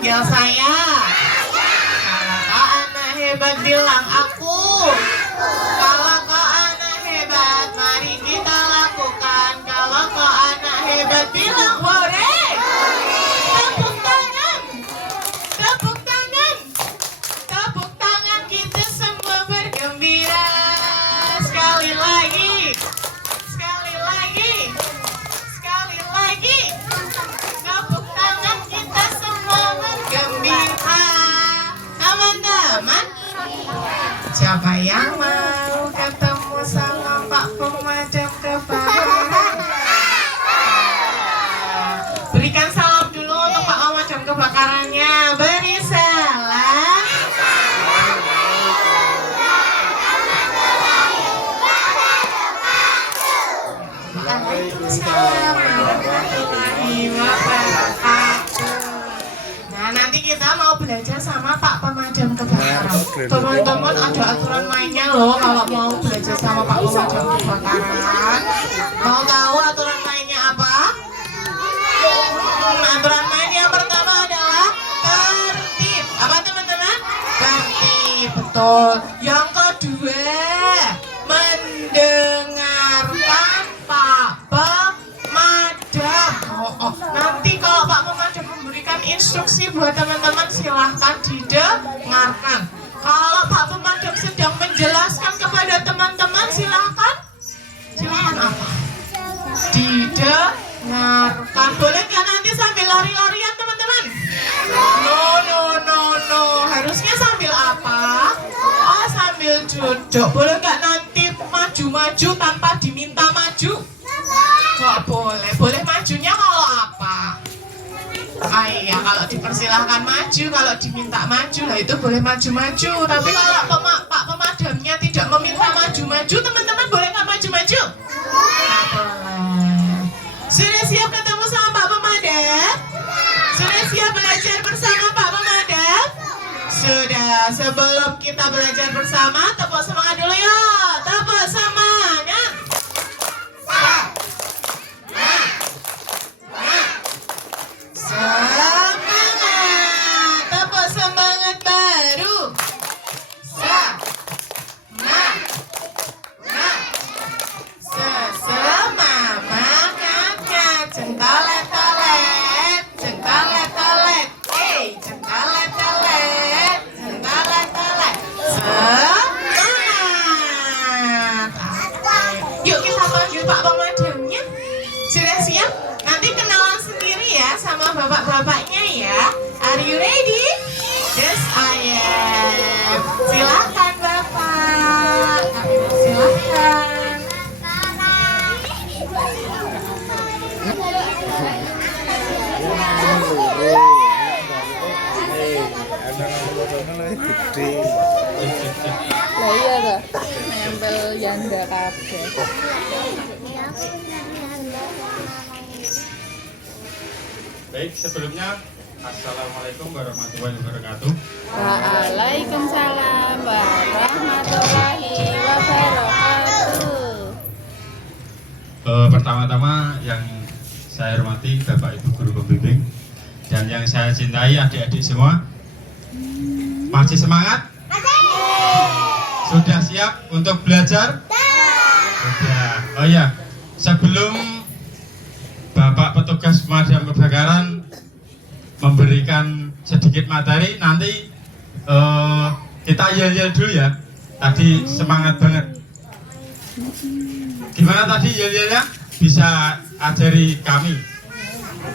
Panggil saya. Kalau kau anak hebat bilang aku. Kalau kau anak hebat mari kita lakukan. Kalau kau anak hebat bilang hore. Tepuk tangan. Tepuk tangan. Tepuk tangan kita semua bergembira. Sekali lagi. Sekali lagi. Sekali lagi. Tepuk tangan kita semua bergembira. Teman-teman, siapa yang mau ketemu sama Pak Pemadam Kebakaran? Berikan salam dulu untuk Pak Pemadam Kebakarannya. Beri salam. Waalaikumsalam warahmatullahi wabarakatuh. Nah, nanti kita mau belajar sama Pak Pemadam Kebakaran. Teman-teman, ada aturan mainnya loh kalau mau belajar sama Pak Pemadam Kebakaran. Mau tahu aturan mainnya apa? Aturan main yang pertama adalah tertib. Apa teman-teman? Tertib, betul. Yang kedua, mendengarkan Pak Pemadam. Nanti kalau Pak Pemadam memberikan instruksi buat teman-teman, silahkan didengarkan. Kalau Pak Pemadam sedang menjelaskan kepada teman-teman, silahkan apa? Didengarkan. Boleh nggak nanti sambil lari-larian teman-teman? No. Harusnya sambil apa? Oh, sambil duduk. Boleh nggak nanti maju-maju tanpa diminta maju? Nggak boleh. Boleh majunya kalau apa? Iya, kalau dipersilahkan maju, kalau diminta maju, lah itu boleh maju-maju. Tapi kalau Pak Pemadamnya tidak meminta maju-maju, teman-teman boleh nggak maju-maju? Nggak boleh. Sudah siap ketemu sama Pak Pemadam? Sudah siap belajar bersama Pak Pemadam? Sudah. Sebelum kita belajar bersama, tepuk semangat dulu ya. Tepuk semangat. Semangat, tepuk semangat baru. Semangatnya jengkalet-kalet, jengkalet-kalet, jengkalet-kalet, jengkalet-kalet. Semangat. Yuk kita panggil Pak Pemadamnya. Sudah siap? Nanti kenalan sendiri ya sama bapak-bapaknya ya. Are you ready? Yes, I am. Silakan Bapak. Silakan. Lah iya dah, nempel janda kabeh. Baik, sebelumnya Assalamualaikum warahmatullahi wabarakatuh. Waalaikumsalam warahmatullahi wabarakatuh. Pertama-tama yang saya hormati Bapak Ibu Guru Pembimbing dan yang saya cintai adik-adik semua. Masih semangat? Sudah siap untuk belajar? Sudah. Oh ya, sebelum Bapak petugas pemadam kebakaran memberikan sedikit materi, nanti kita yel-yel dulu ya. Tadi semangat banget. Gimana tadi yel-yelnya? Bisa ajari kami.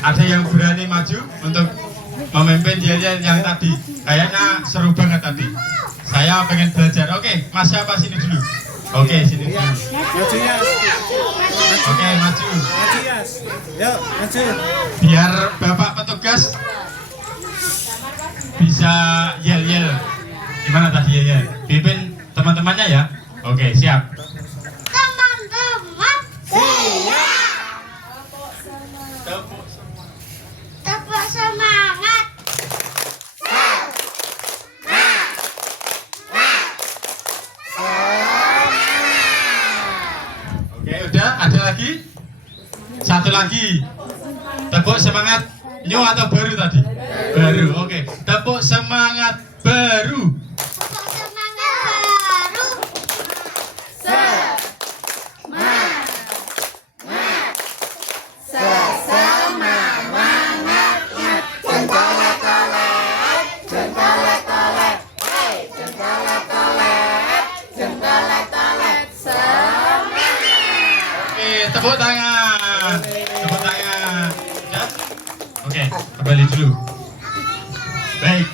Ada yang berani maju untuk memimpin yel-yel yang tadi? Kayaknya seru banget tadi. Saya pengen belajar. Oke, Mas siapa sini dulu? Oke, sini dulu. Oke, maju. Yuk, maju. Biar Bapak petugas bisa yel-yel. Gimana tadi yel-yel? Pimpin teman-temannya ya. Oke, siap. Teman-teman, tepuk semangat. Oke, udah. Ada lagi? Satu lagi. Tepuk semangat. New atau baru tadi? Baru. Oke. Tepuk tangan. Tepuk tangan. Ya? Oke, kembali dulu. Baik,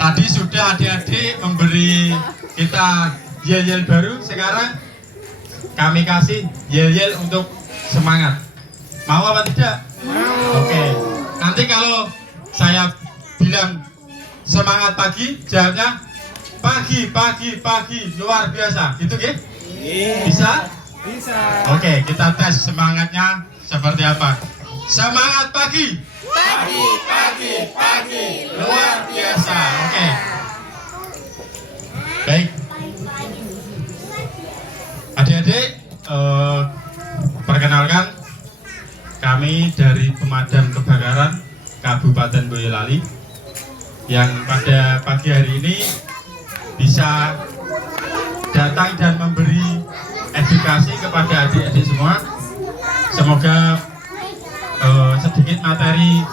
tadi sudah adik-adik memberi kita yel-yel baru. Sekarang kami kasih yel-yel untuk semangat. Mau apa tidak? Oke, nanti kalau saya bilang semangat pagi, jawabnya pagi, pagi, pagi, luar biasa. Gitu, Ge? Bisa? Bisa. Oke, kita tes semangatnya seperti apa. Semangat pagi. Pagi, pagi, pagi. Luar biasa. Oke. Baik. Adik-adik, perkenalkan kami dari Pemadam Kebakaran Kabupaten Boyolali yang pada pagi hari ini bisa datang dan memberi edukasi kepada adik-adik semua. Semoga sedikit materi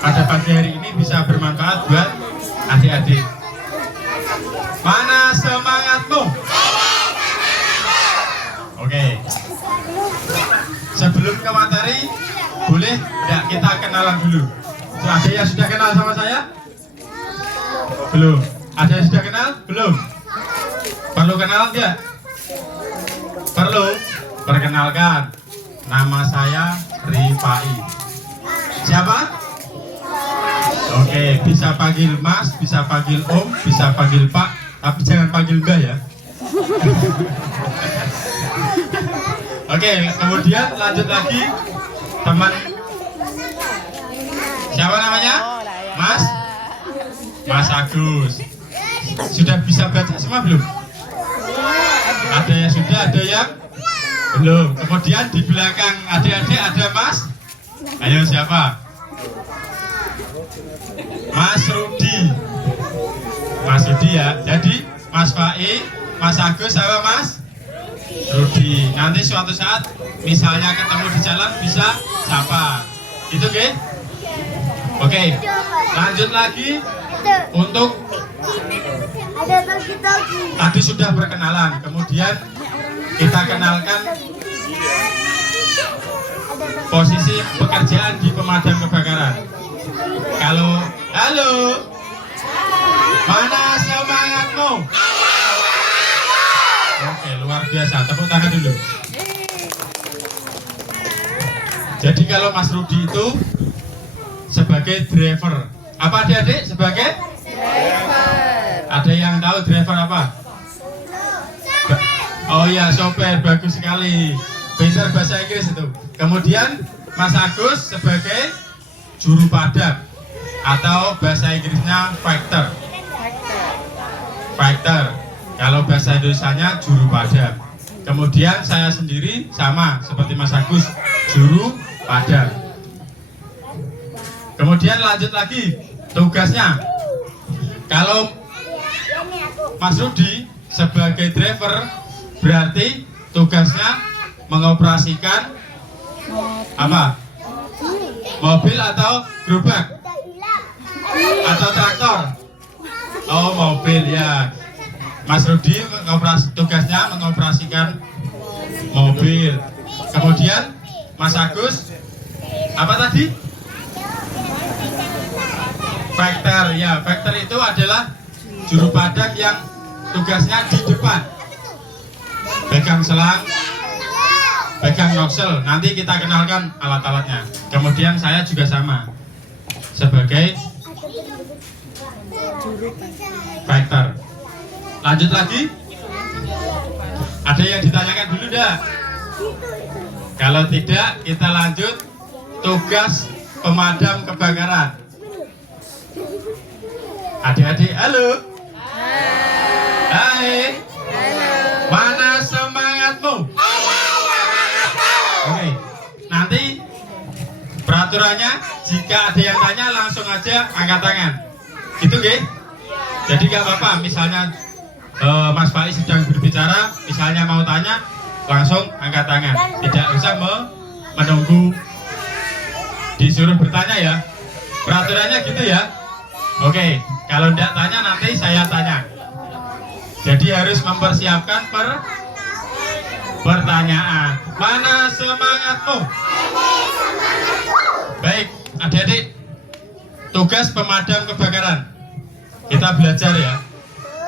pada pagi hari ini bisa bermanfaat buat adik-adik. Mana semangatmu? Oke. Sebelum ke materi, boleh nggak kita kenalan dulu? Ada yang sudah kenal sama saya? Belum. Ada yang sudah kenal? Belum. Perlu kenalan nggak? Perlu. Perkenalkan, nama saya Rifai. Siapa? Oke, bisa panggil Mas, bisa panggil Om, bisa panggil Pak, tapi jangan panggil Mbah ya. Oke, kemudian lanjut lagi teman. Siapa namanya? Mas? Mas Agus. Sudah bisa baca semua belum? Ada yang sudah, ada yang belum. Kemudian di belakang adik-adik ada Mas. Ayo siapa? Mas Rudi. Mas Rudi ya. Jadi Mas Fai, Mas Agus sama Mas Rudi. Nanti suatu saat misalnya ketemu di jalan bisa sapa. Gitu, Ge? Oke. Lanjut lagi untuk Ada toki-toki. tadi sudah perkenalan. Kemudian kita kenalkan posisi pekerjaan di pemadam kebakaran. Kalau halo, mana semangatmu? Oke, luar biasa. Tepuk tangan dulu. Jadi kalau Mas Rudi itu sebagai driver. Apa adik-adik? Sebagai Driver. Ada yang tahu driver apa? Oh iya, sopir. Bagus sekali. Pintar bahasa Inggris itu. Kemudian Mas Agus sebagai juru padam atau bahasa Inggrisnya fighter. Fighter. Kalau bahasa Indonesianya juru padam. Kemudian saya sendiri sama seperti Mas Agus, juru padam. Kemudian lanjut lagi tugasnya. Kalau Mas Rudi sebagai driver berarti tugasnya mengoperasikan apa? Mobil atau gerobak? Atau traktor? Oh, mobil ya. Mas Rudi tugasnya mengoperasikan mobil. Kemudian Mas Agus apa tadi? Fighter ya. Fighter itu adalah juru padam yang tugasnya di depan, pegang selang, pegang nozzle. Nanti kita kenalkan alat-alatnya. Kemudian saya juga sama sebagai fighter. Lanjut lagi. Ada yang ditanyakan dulu dah? Kalau tidak, kita lanjut tugas pemadam kebakaran. Adik-adik, halo. Hai. Mana semangatmu? Oke. Nanti peraturannya jika ada yang tanya langsung aja angkat tangan. Gitu, Ge? Jadi gak apa-apa. Misalnya Mas Faiz sedang berbicara, misalnya mau tanya, langsung angkat tangan. Tidak usah menunggu disuruh bertanya ya. Peraturannya gitu ya. Oke, kalau tidak tanya nanti saya tanya. Jadi harus mempersiapkan pertanyaan. Mana semangatmu? Baik, adik-adik. Tugas pemadam kebakaran. Kita belajar ya.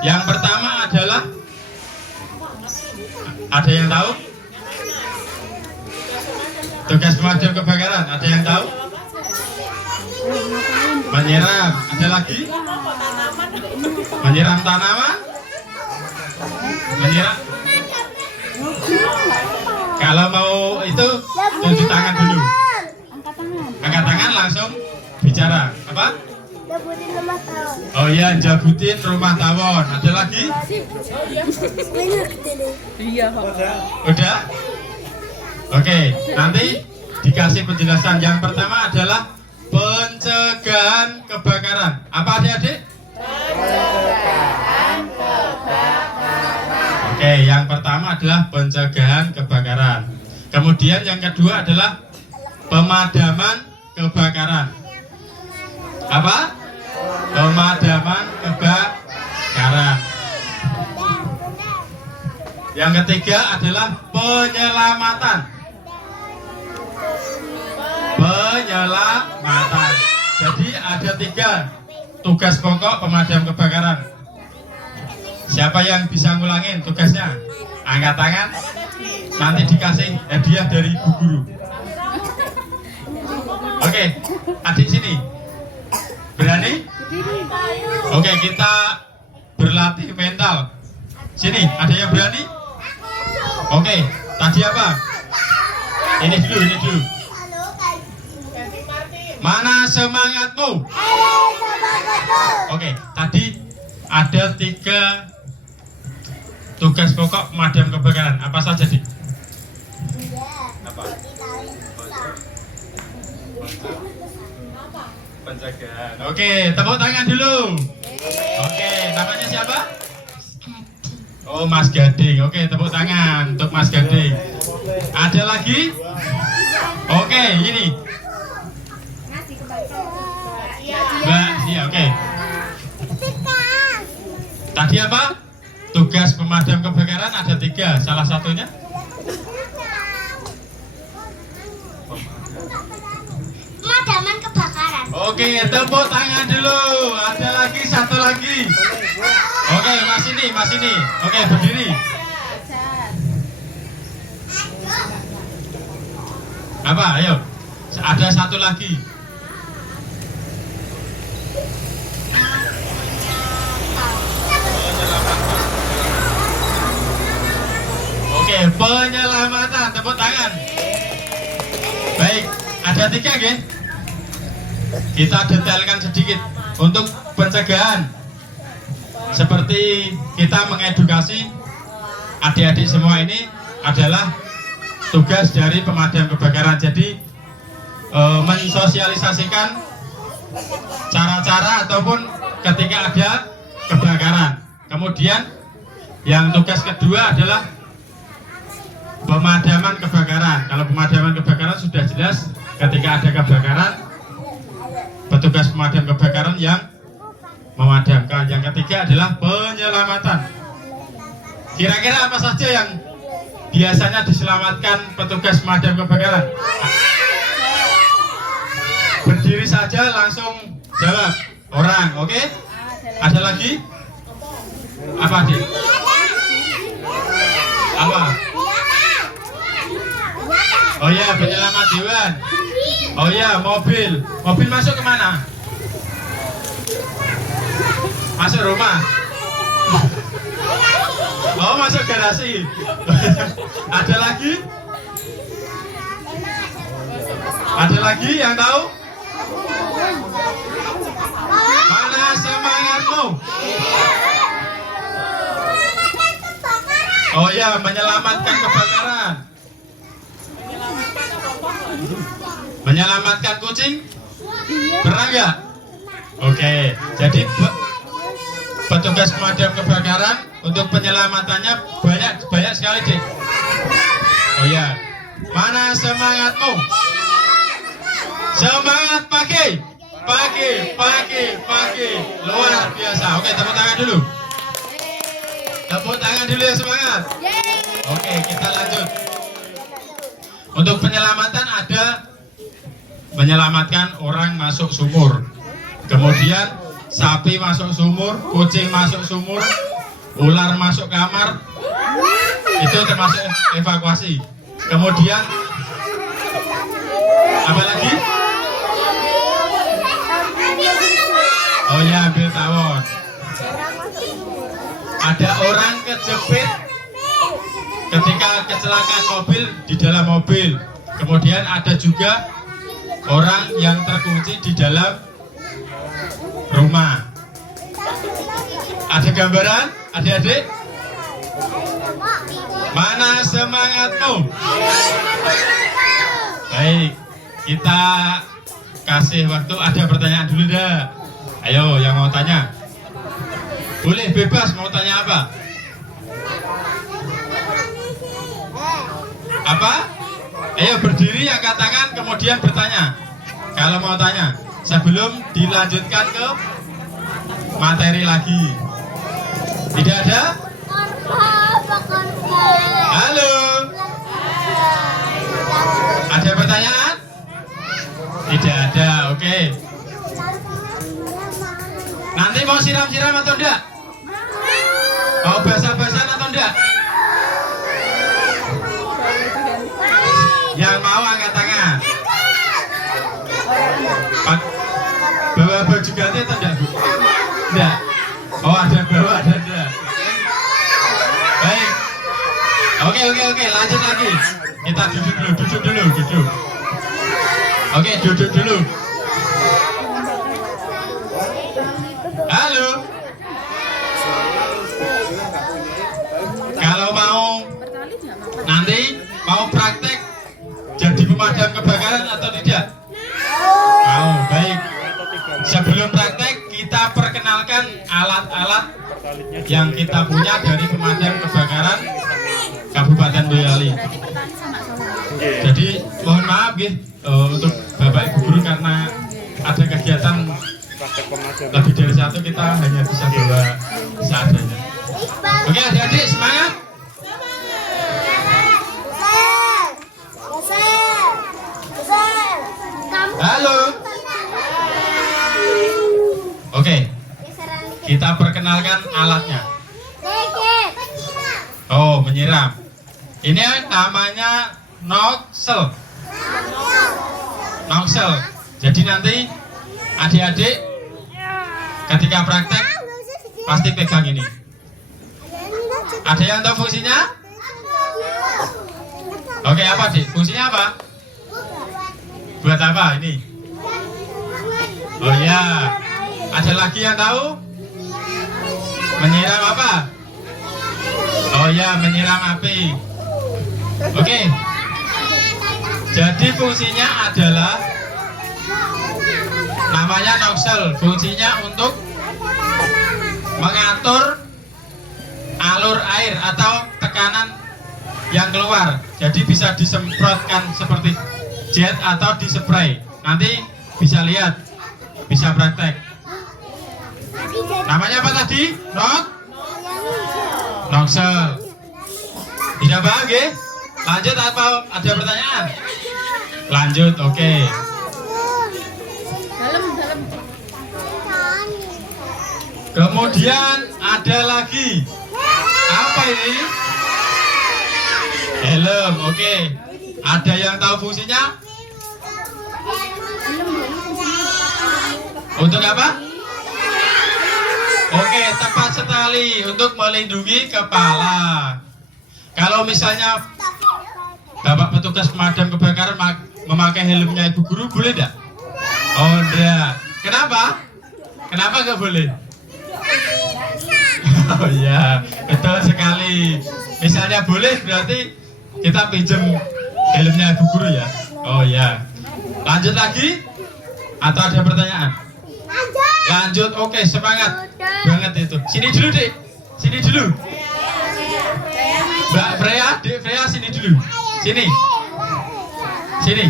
Yang pertama adalah, ada yang tahu? Tugas pemadam kebakaran, ada yang tahu? Menyiram, ada lagi? Menyiram tanaman? Menyiram? Kalau mau itu, tunjuk tangan dulu. Angkat tangan langsung bicara. Apa? Dapetin rumah tahun. Oh iya, jabutin rumah tawon. Ada lagi? Banyak gede. Iya, Pak. Udah? Oke, nanti dikasih penjelasan. Yang pertama adalah pencegahan kebakaran. Apa adik-adik? Oke, yang pertama adalah pencegahan kebakaran. Kemudian yang kedua adalah pemadaman kebakaran. Apa? Pemadaman kebakaran. Yang ketiga adalah penyelamatan. Penyelamatan. Jadi ada 3 tugas pokok pemadam kebakaran. Siapa yang bisa ngulangin tugasnya? Angkat tangan. Nanti dikasih hadiah dari ibu guru. Oke, adik sini. Berani? Oke, kita berlatih mental. Sini, ada yang berani? Oke, tadi apa? Ini dulu. Mana semangatmu? Oke, tadi ada 3 tugas pokok pemadam kebakaran. Apa saja, Dik? Apa? Pencegahan. Oke, tepuk tangan dulu. Oke, namanya siapa? Oh, Mas Gading. Oke, tepuk tangan untuk Mas Gading. Ada lagi? Oke, ini. Mbak, iya, oke. Tadi apa? Tugas pemadam kebakaran ada 3. Salah satunya? Pemadaman kebakaran. Oke, tepuk tangan dulu. Ada lagi, satu lagi. Oke, Mas ini. Oke, berdiri. Apa? Ayo. Ada satu lagi. Oke, penyelamatan. Tepuk tangan. Baik, ada 3 ya. Kita detailkan sedikit untuk pencegahan. Seperti kita mengedukasi adik-adik semua ini adalah tugas dari pemadam kebakaran. Jadi mensosialisasikan cara-cara ataupun ketika ada kebakaran. Kemudian yang tugas kedua adalah pemadaman kebakaran. Kalau pemadaman kebakaran sudah jelas ketika ada kebakaran, petugas pemadam kebakaran yang memadamkan. Yang ketiga adalah penyelamatan. Kira-kira apa saja yang biasanya diselamatkan petugas pemadam kebakaran? Berdiri saja langsung jawab orang, oke? Ada lagi? Apa, Dik? Apa? Oh ya, penyelamat hewan. Oh ya, mobil. Mobil masuk kemana? Masuk rumah. Oh, masuk garasi. Ada lagi? Ada lagi yang tahu? Mana semangatmu? Oh ya, menyelamatkan kebakaran. Menyelamatkan kucing? Pernah nggak? Oke, jadi petugas pemadam kebakaran untuk penyelamatannya banyak sekali, Dik. Oh ya, mana semangatmu? Semangat pagi, luar biasa. Oke, tepuk tangan dulu. Tepuk tangan dulu ya, semangat. Oke, kita lanjut. Untuk penyelamatan ada menyelamatkan orang masuk sumur. Kemudian sapi masuk sumur, kucing masuk sumur, ular masuk kamar. Itu termasuk evakuasi. Kemudian apa lagi? Oh ya, ambil tawon. Ada orang kejepit ketika kecelakaan mobil di dalam mobil. Kemudian ada juga orang yang terkunci di dalam rumah. Ada gambaran, adik-adik? Mana semangatmu? Baik, kita kasih waktu. Ada pertanyaan dulu enggak? Ayo, yang mau tanya. Boleh bebas, mau tanya apa? Apa? Ayo berdiri yang katakan, kemudian bertanya. Kalau mau tanya, sebelum dilanjutkan ke materi lagi. Tidak ada? Halo? Ada pertanyaan? Tidak ada, oke. Nanti mau siram-siram atau enggak? Mau basah-basahan atau enggak? Yang mau angkat tangan. Bawa baju ganti atau enggak, Bu? Enggak. Oh, ada bawa, ada enggak. Baik. Oke, lanjut lagi. Kita duduk dulu. Oke, duduk dulu. Halo. Kalau mau nanti mau praktek jadi pemadam kebakaran atau tidak? Mau, baik. Sebelum praktek kita perkenalkan alat-alat yang kita punya dari pemadam kebakaran Kabupaten Boyolali. Jadi mohon maaf ya untuk Bapak Ibu guru karena ada kegiatan lebih dari satu, kita hanya bisa bawa seadanya. Oke, adik-adik semangat. Halo. Oke, kita perkenalkan alatnya. Oh, menyiram. Ini namanya nozzle. Jadi nanti adik-adik ketika praktek pasti pegang ini. Ada yang tahu fungsinya? Oke, apa Dik? Fungsinya apa? Buat apa ini? Oh ya, ada lagi yang tahu? Menyiram apa? Oh ya, menyiram api. Oke. Jadi fungsinya adalah namanya nozzle. Fungsinya untuk mengatur alur air atau tekanan yang keluar. Jadi bisa disemprotkan seperti jet atau dispray. Nanti bisa lihat, bisa praktek. Namanya apa tadi? Nozzle. Tidak paham ya? Lanjut atau ada pertanyaan? Lanjut, oke. Kemudian ada lagi. Apa ini? Helm, oke. Ada yang tahu fungsinya? Untuk apa? Oke, tepat sekali, untuk melindungi kepala. Kalau misalnya Bapak petugas pemadam kebakaran memakai helmnya Ibu Guru, boleh enggak? Oh, enggak. Kenapa? Kenapa enggak boleh? Oh iya, betul sekali. Misalnya boleh, berarti kita pinjam helmnya Ibu Guru ya. Oh iya. Lanjut lagi? Atau ada pertanyaan? Lanjut, oke, semangat banget itu. Sini dulu, Dik. Sini dulu. Mbak Freya, Dik Freya, sini dulu. Sini. Sini.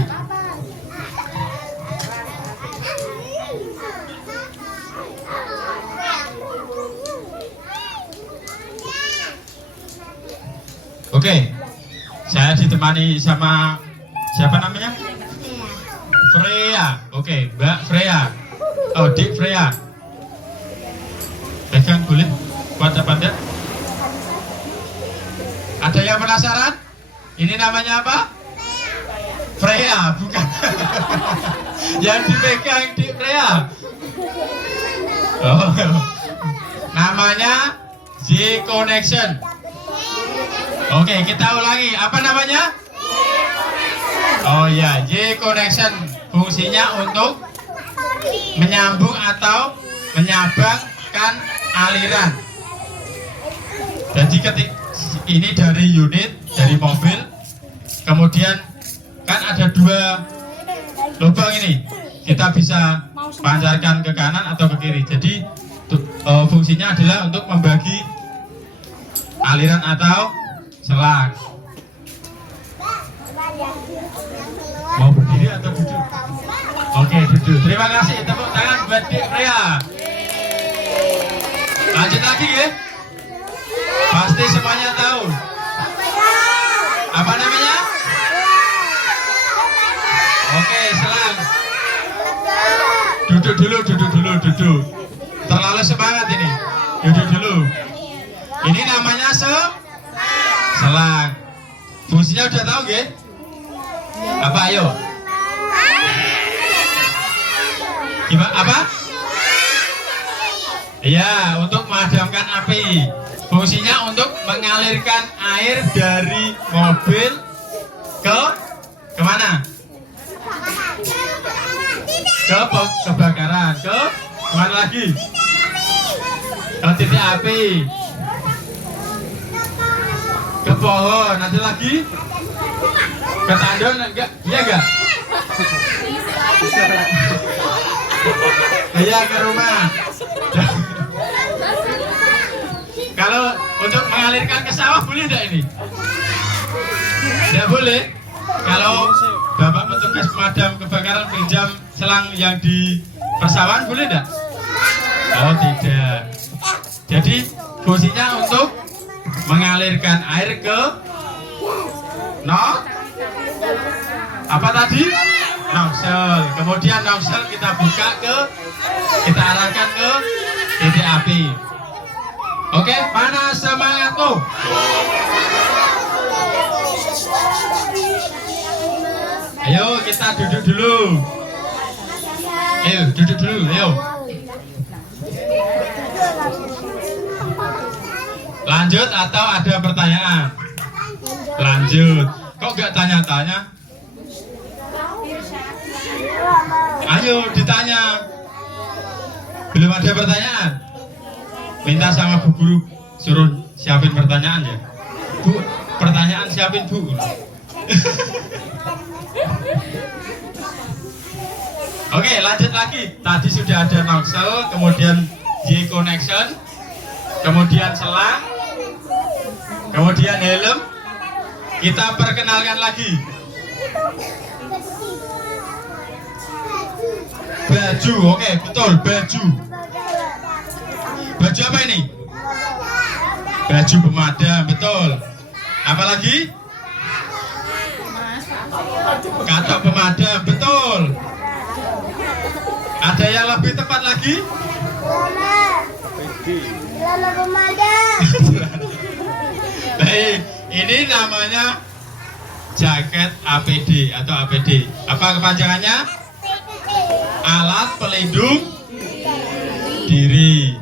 Oke, Saya ditemani sama siapa namanya? Freya. Oke, Mbak Freya. Oh, Dik Freya. Pegang boleh? Pada. Ada yang penasaran? Ini namanya apa? Freya, bukan? Yang dipegang Dik Freya. Oh, namanya Z Connection. Oke, kita ulangi. Apa namanya? Oh ya, Y Connection. Fungsinya untuk menyambung atau menyabangkan aliran. Jadi ini dari unit, dari mobil. Kemudian kan ada dua lubang ini. Kita bisa pancarkan ke kanan atau ke kiri. Jadi fungsinya adalah untuk membagi aliran atau selang. Mau berdiri atau duduk? Oke, duduk. Terima kasih. Tepuk tangan buat Dik Freya. Lanjut lagi ya. Pasti semuanya tahu. Apa namanya? Oke, selang. Duduk dulu. Terlalu semangat ini. Duduk dulu. Ini namanya selang. Fungsinya udah tahu nggih? Apa ayo? Gimana apa? Iya, untuk memadamkan api. Fungsinya untuk mengalirkan air dari mobil ke kemana? Ke kebakaran. Ke kemana lagi? Ke titik api. Ke pohon. Nanti lagi? Ke tandon enggak? Iya enggak? Iya, ke rumah. Kalau untuk mengalirkan ke sawah boleh enggak ini? Tidak boleh. Kalau Bapak petugas pemadam kebakaran pinjam selang yang di persawahan boleh enggak? Oh tidak. Jadi fungsinya untuk mengalirkan air ke apa tadi? Nozzle. Kemudian nozzle kita buka kita arahkan ke titik api. Oke, mana semangatmu? Ayo kita duduk dulu. Ayo. Lanjut atau ada pertanyaan? Lanjut. Kok nggak tanya-tanya? Ayo ditanya. Belum ada pertanyaan? Minta sama Bu Guru suruh siapin pertanyaan ya. Bu, pertanyaan siapin Bu. Oke, lanjut lagi. Tadi sudah ada nozzle, kemudian Y connection, kemudian selang, kemudian helm. Kita perkenalkan lagi. Baju, oke, betul, baju. Baju apa ini? Baju pemadam, betul. Apa lagi? Katok pemadam, betul. Ada yang lebih tepat lagi? Celana pemadam. Baik, ini namanya jaket APD atau APD. Apa kepanjangannya? Alat pelindung diri.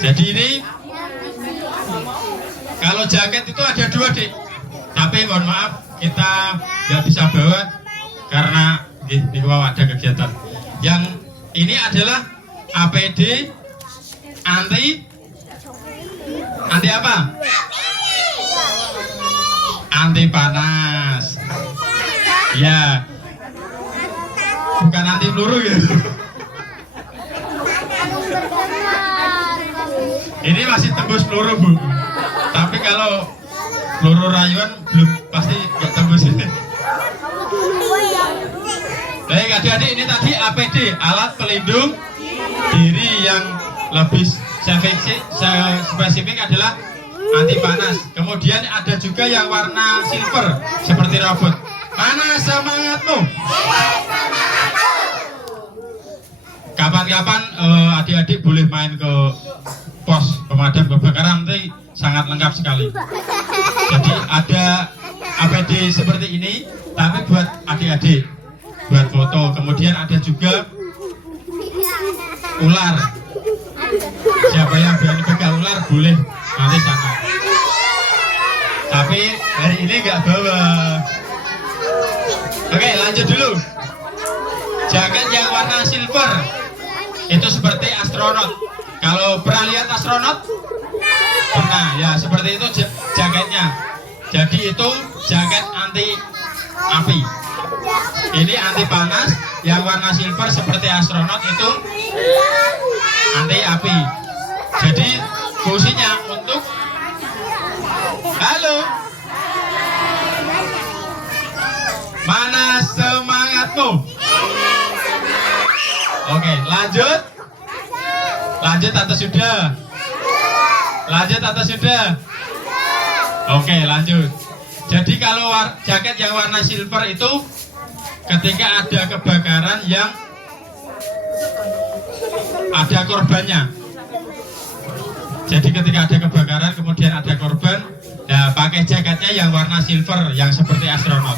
Jadi ini kalau jaket itu ada dua, Dik. Tapi mohon maaf kita nggak bisa bawa karena di bawah ada kegiatan. Yang ini adalah APD anti apa? Anti panas. Ya. Bukan anti peluru ya. Ini masih tembus peluru, Bu. Tapi kalau peluru rayuan belum pasti nggak tembus ini. Baik adik-adik, ini tadi APD, alat pelindung diri. Yang lebih spesifik adalah anti panas. Kemudian ada juga yang warna silver seperti robot. Mana semangatmu? Kapan-kapan adik-adik boleh main ke pos pemadam kebakaran, nanti sangat lengkap sekali. Jadi ada APD seperti ini, tapi buat adik-adik, buat foto. Kemudian ada juga ular. Siapa yang berani pegang ular boleh nanti sana. Tapi hari ini nggak bawa. Oke, lanjut dulu. Jaket yang warna silver itu seperti astronot. Kalau pernah lihat astronot? Pernah ya, seperti itu jaketnya. Jadi itu jaket anti api. Ini anti panas. Yang warna silver seperti astronot itu anti api. Jadi fungsinya untuk halo. Mana semangatmu? Oke, lanjut. Lanjut atau sudah? Lanjut atau sudah? Oke, lanjut. Jadi kalau jaket yang warna silver itu ketika ada kebakaran yang ada korbannya. Jadi ketika ada kebakaran kemudian ada korban, ya pakai jaketnya yang warna silver yang seperti astronot.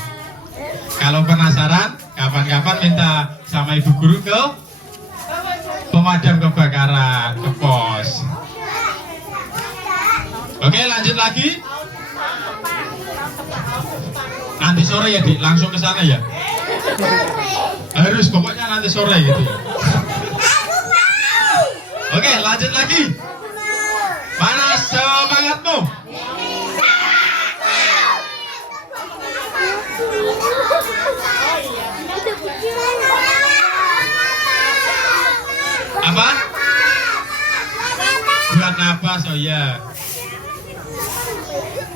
Kalau penasaran, kapan-kapan minta sama ibu guru ke pemadam kebakaran, ke pos. Oke, lanjut lagi. Nanti sore ya, Dik, langsung ke sana ya. Harus, pokoknya nanti sore gitu ya. Oke, lanjut lagi. Mana semangatmu? Apa? Buat napas, oh iya.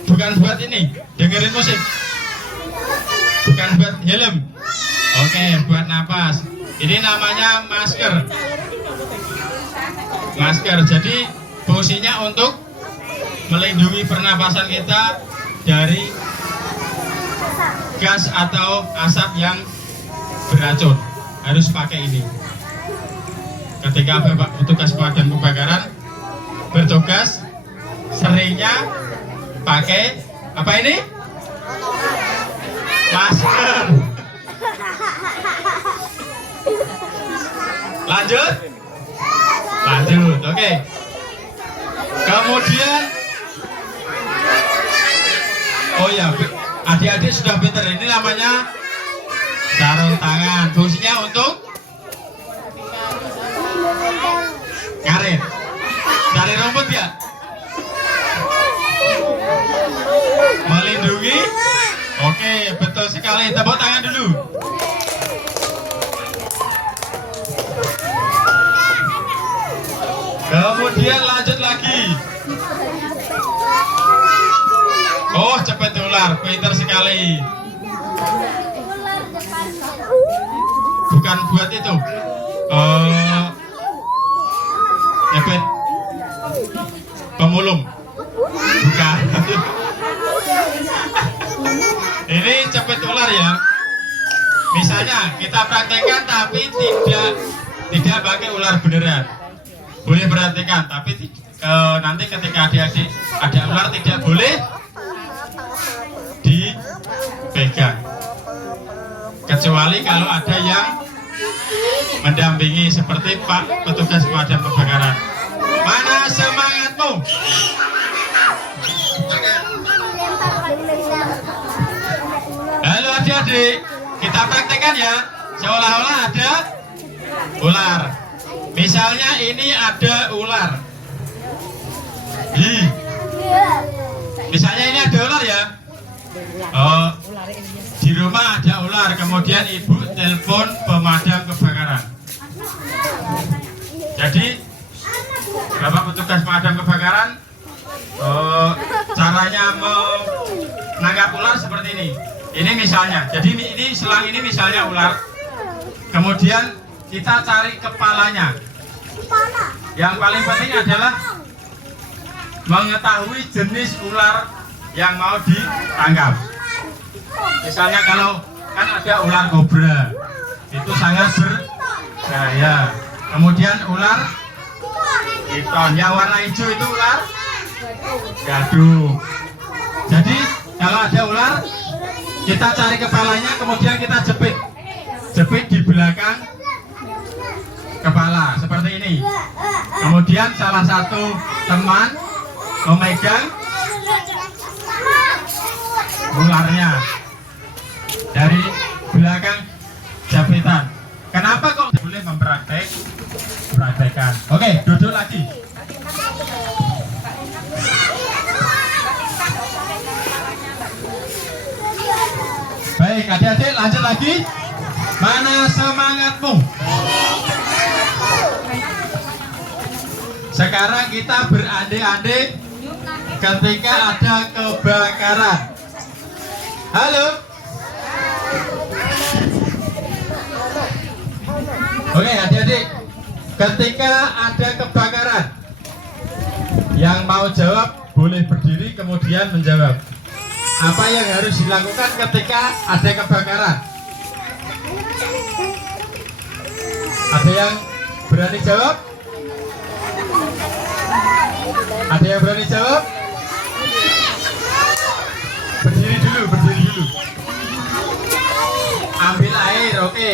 Bukan buat ini, dengerin musik. Bukan buat helm. Oke, buat napas. Ini namanya masker. Masker, jadi fungsinya untuk melindungi pernapasan kita dari gas atau asap yang beracun. Harus pakai ini. Ketika petugas pemadam kebakaran bertugas, seringnya pakai apa ini? Masker. Lanjut. Lanjut, oke. Kemudian, oh ya, adik-adik sudah pinter. Ini namanya sarung tangan. Fungsinya untuk ngarit, cari rumput ya, melindungi. Oke, betul sekali. Tepuk tangan dulu. Kemudian lanjut lagi. Oh, cepet ular, pintar sekali. Bukan buat itu. Nyepet pemulung. Bukan. Ini cepet ular ya. Misalnya kita praktekkan tapi tidak pakai ular beneran. Boleh perhatikan, tapi nanti ketika adik-adik ada ular tidak boleh dipegang. Kecuali kalau ada yang mendampingi seperti Pak petugas pemadam kebakaran. Mana semangatmu? Halo adik-adik, kita praktekkan ya. Seolah-olah ada ular. Misalnya ini ada ular. Misalnya ini ada ular ya. Oh, di rumah ada ular. Kemudian ibu telepon pemadam kebakaran. Jadi Bapak petugas pemadam kebakaran, caranya menangkap ular seperti ini. Ini misalnya. Jadi ini selang ini misalnya ular. Kemudian kita cari kepalanya. Yang paling penting adalah mengetahui jenis ular yang mau ditangkap. Misalnya kalau kan ada ular kobra, itu sangat berbahaya. Kemudian ular piton, yang warna hijau itu ular gadung. Jadi kalau ada ular, kita cari kepalanya, kemudian kita jepit di belakang kepala seperti ini. Kemudian salah satu teman memegang ularnya dari belakang japitan. Kenapa kok boleh mempraktekkan? Oke, duduk lagi. Baik, adik-adik lanjut lagi. Mana semangatmu? Sekarang kita berandai-andai ketika ada kebakaran. Halo? Oke, adik-adik, ketika ada kebakaran, yang mau jawab boleh berdiri kemudian menjawab. Apa yang harus dilakukan ketika ada kebakaran? Ada yang berani jawab? Ada yang berani jawab? Berdiri dulu. Ambil air, oke.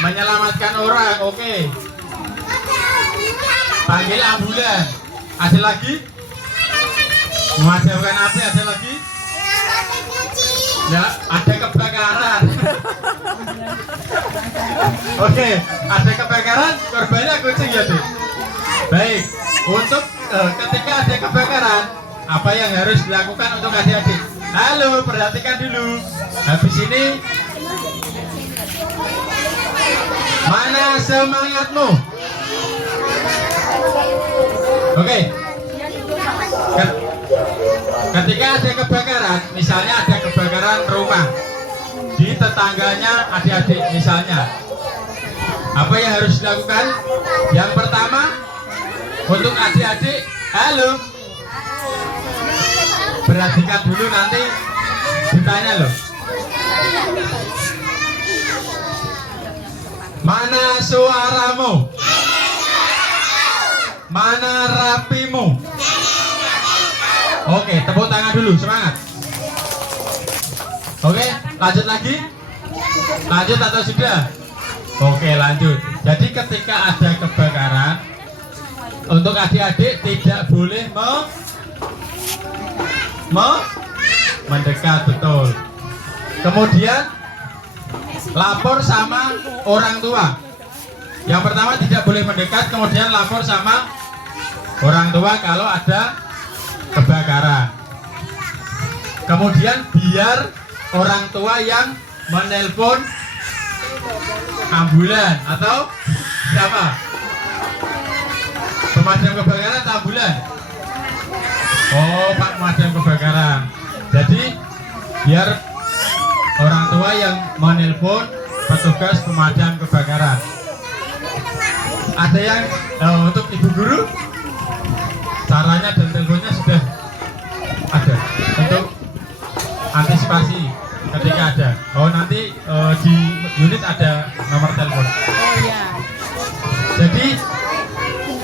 Menyelamatkan orang, oke. Panggil ambulan. Ada lagi? Memadamkan api, ada lagi? Ya, ada kebakaran. Oke, ada kebakaran, korbannya kucing ya, Dik. Baik, untuk ketika ada kebakaran, apa yang harus dilakukan untuk adik-adik? Halo, perhatikan dulu. Habis ini, mana semangatmu? Oke. Ketika ada kebakaran, misalnya ada kebakaran rumah di tetangganya adik-adik misalnya, apa yang harus dilakukan? Yang pertama, untuk adik-adik, halo, perhatikan dulu, nanti ditanya loh. Mana suaramu? Mana rapimu? Oke, tepuk tangan dulu, semangat. Oke, lanjut lagi. Lanjut atau sudah? Oke, lanjut. Jadi ketika ada kebakaran, untuk adik-adik tidak boleh mendekat, betul. Kemudian lapor sama orang tua. Yang pertama tidak boleh mendekat, kemudian lapor sama orang tua kalau ada kebakaran. Kemudian biar orang tua yang menelpon ambulan atau siapa? Pemadam kebakaran atau ambulan? Oh, Pak pemadam kebakaran. Jadi biar orang tua yang menelpon petugas pemadam kebakaran. Ada yang untuk ibu guru, caranya dan teleponnya sudah ada untuk antisipasi ketika ada. Oh, nanti di unit ada nomor telepon. Oh ya. Jadi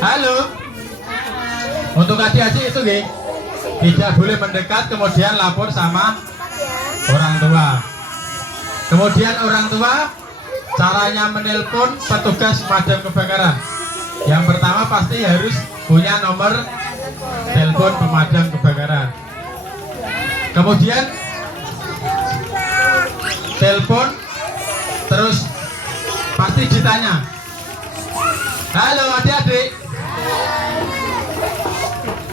halo, untuk adik-adik itu nih, tidak boleh mendekat, kemudian lapor sama orang tua. Kemudian orang tua caranya menelpon petugas pemadam kebakaran. Yang pertama pasti harus punya nomor telepon pemadam kebakaran. Kemudian telepon, terus pasti ditanya, halo adik-adik,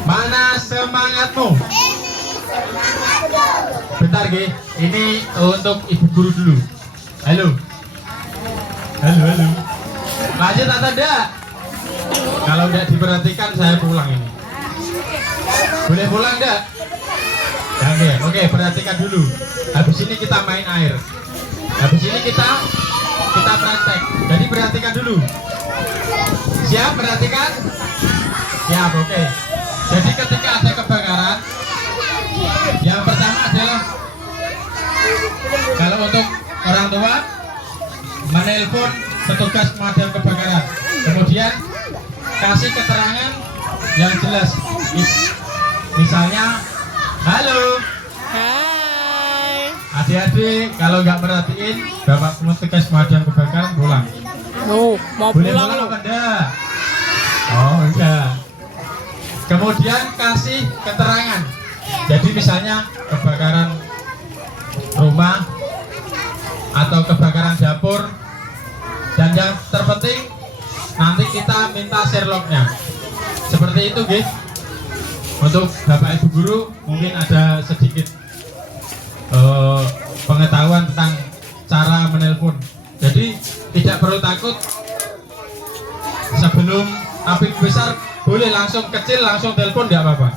mana semangatmu? Bentar Gi, ini untuk ibu guru dulu. Halo. Lanjut atau enggak? Kalau enggak diperhatikan saya pulang ini. Boleh pulang enggak? Oke, perhatikan dulu. Habis ini kita main air. Habis ini kita praktek. Jadi perhatikan dulu. Siap perhatikan? Siap, oke. Jadi ketika ada kebakaran, yang pertama adalah kalau untuk orang tua menelpon petugas pemadam kebakaran, kemudian kasih keterangan yang jelas. Misalnya, halo, Hai. adik-adik, kalau nggak merhatiin, bapak petugas pemadam kebakaran pulang. Mau Boleh pulang pulang lo. apa enggak? Oh enggak. Kemudian kasih keterangan. Jadi misalnya kebakaran rumah atau kebakaran dapur, dan yang terpenting nanti kita minta Sherlocknya. Seperti itu, guys. Untuk bapak ibu guru mungkin ada sedikit pengetahuan tentang cara menelpon. Jadi tidak perlu takut. Sebelum api besar boleh langsung kecil, langsung telepon, tidak apa-apa.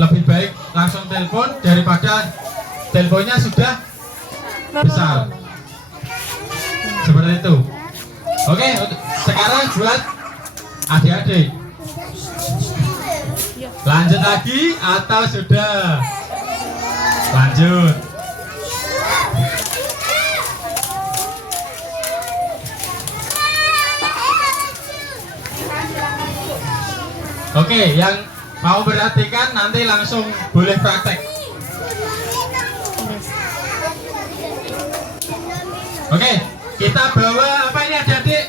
Lebih baik langsung telepon daripada teleponnya sudah besar. Seperti itu. Oke, sekarang buat adik-adik. Lanjut lagi atau sudah? Lanjut. Oke, yang mau perhatikan nanti langsung boleh praktek. Oke, kita bawa apa ini adik-adik?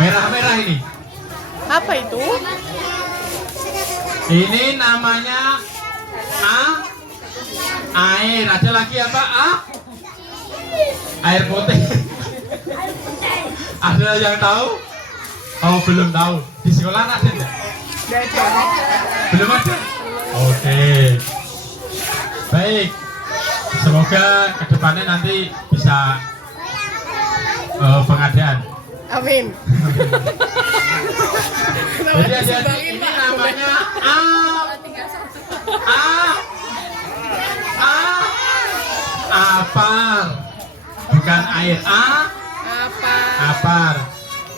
Merah-merah ini. Apa itu? Ini namanya air. Ada lagi apa? Air putih. Ada yang tahu? Oh, belum tahu. Di sekolah ada enggak? Belum ada? Oke. Baik. Semoga kedepannya nanti bisa pengadaan. Amin. Jadi adik-adik, ini namanya apar, bukan air. Apar.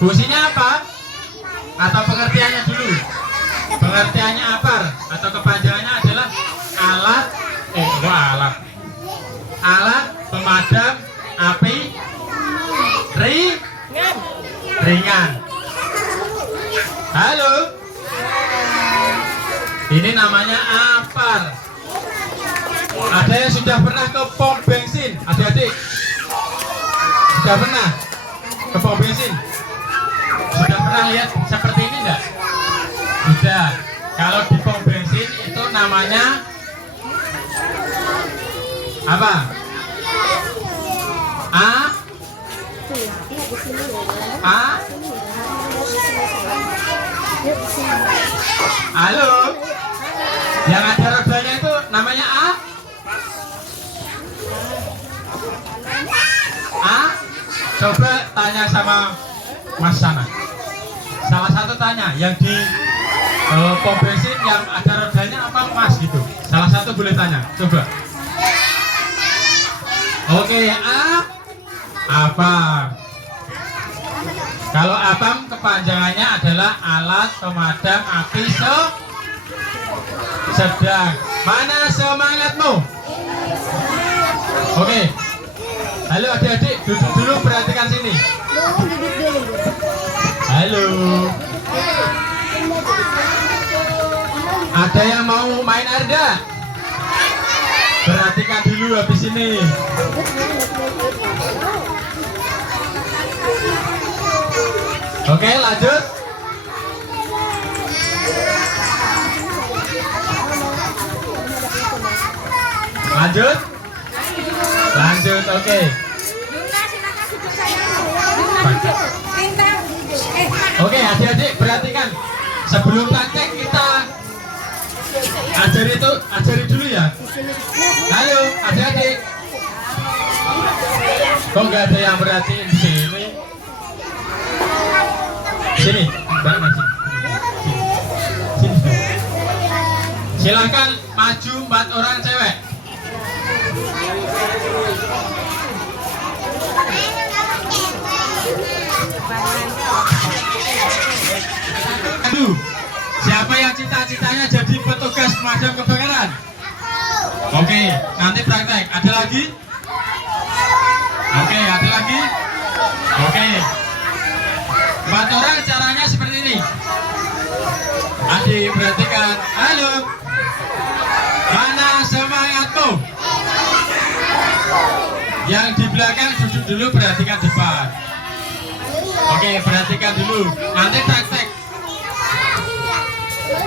Fungsinya apa? Atau pengertiannya dulu? Pengertiannya apar atau kepanjangannya adalah alat pemadam api ringan. Halo. Ini namanya apar. Ada yang sudah pernah ke pom bensin? Adik-adik, sudah pernah ke pom bensin? Sudah pernah lihat seperti ini enggak? Sudah. Kalau di pom bensin itu namanya apa? Halo. Yang ada rodanya itu namanya Coba tanya sama Mas sana. Salah satu tanya yang di pom bensin yang ada rodanya apa Mas gitu. Salah satu boleh tanya. Coba. Oke, apa? Kalau APAM kepanjangannya adalah alat pemadam api sedang. Mana semangatmu? Oke. Halo adik-adik, duduk dulu, perhatikan sini. Halo. Ada yang mau main air enggak? Perhatikan dulu habis ini. Oke, lanjut. Lanjut, oke. Oke, adik-adik perhatikan. Sebelum praktek kita ajari dulu ya. Halo, adik-adik. Kok nggak ada yang perhatiin di sini? Sini, Mbak Nasi. Sini. Silakan maju 4 orang cewek. Aduh, siapa yang cita-citanya jadi petugas pemadam kebakaran? Oke, nanti praktek. Ada lagi? Oke, ada lagi? Oke. 4 orang caranya seperti ini. Adik perhatikan. Halo. Mana semangatmu? Yang di belakang duduk dulu, perhatikan depan. Oke, perhatikan dulu. Nanti praktek.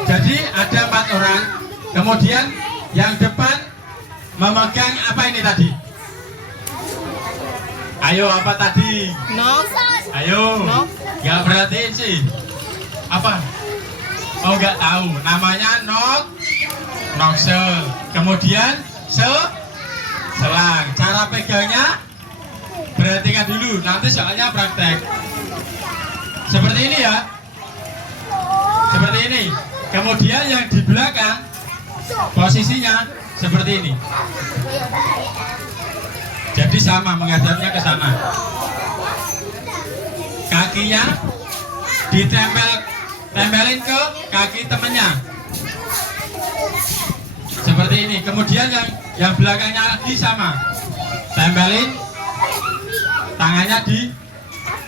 Jadi ada 4 orang. Kemudian yang depan memegang apa ini tadi? Ayo, apa tadi? Nok. Ayo. Nggak perhatiin sih. Apa? Oh, nggak tahu. Namanya noksel. Kemudian selang. Cara pegangnya perhatikan dulu. Nanti soalnya praktek. Seperti ini ya. Seperti ini. Kemudian yang di belakang posisinya seperti ini. Jadi sama, menghadapnya ke sana. Kakinya tempelin ke kaki temennya. Seperti ini. Kemudian yang belakangnya lagi sama. Tempelin tangannya di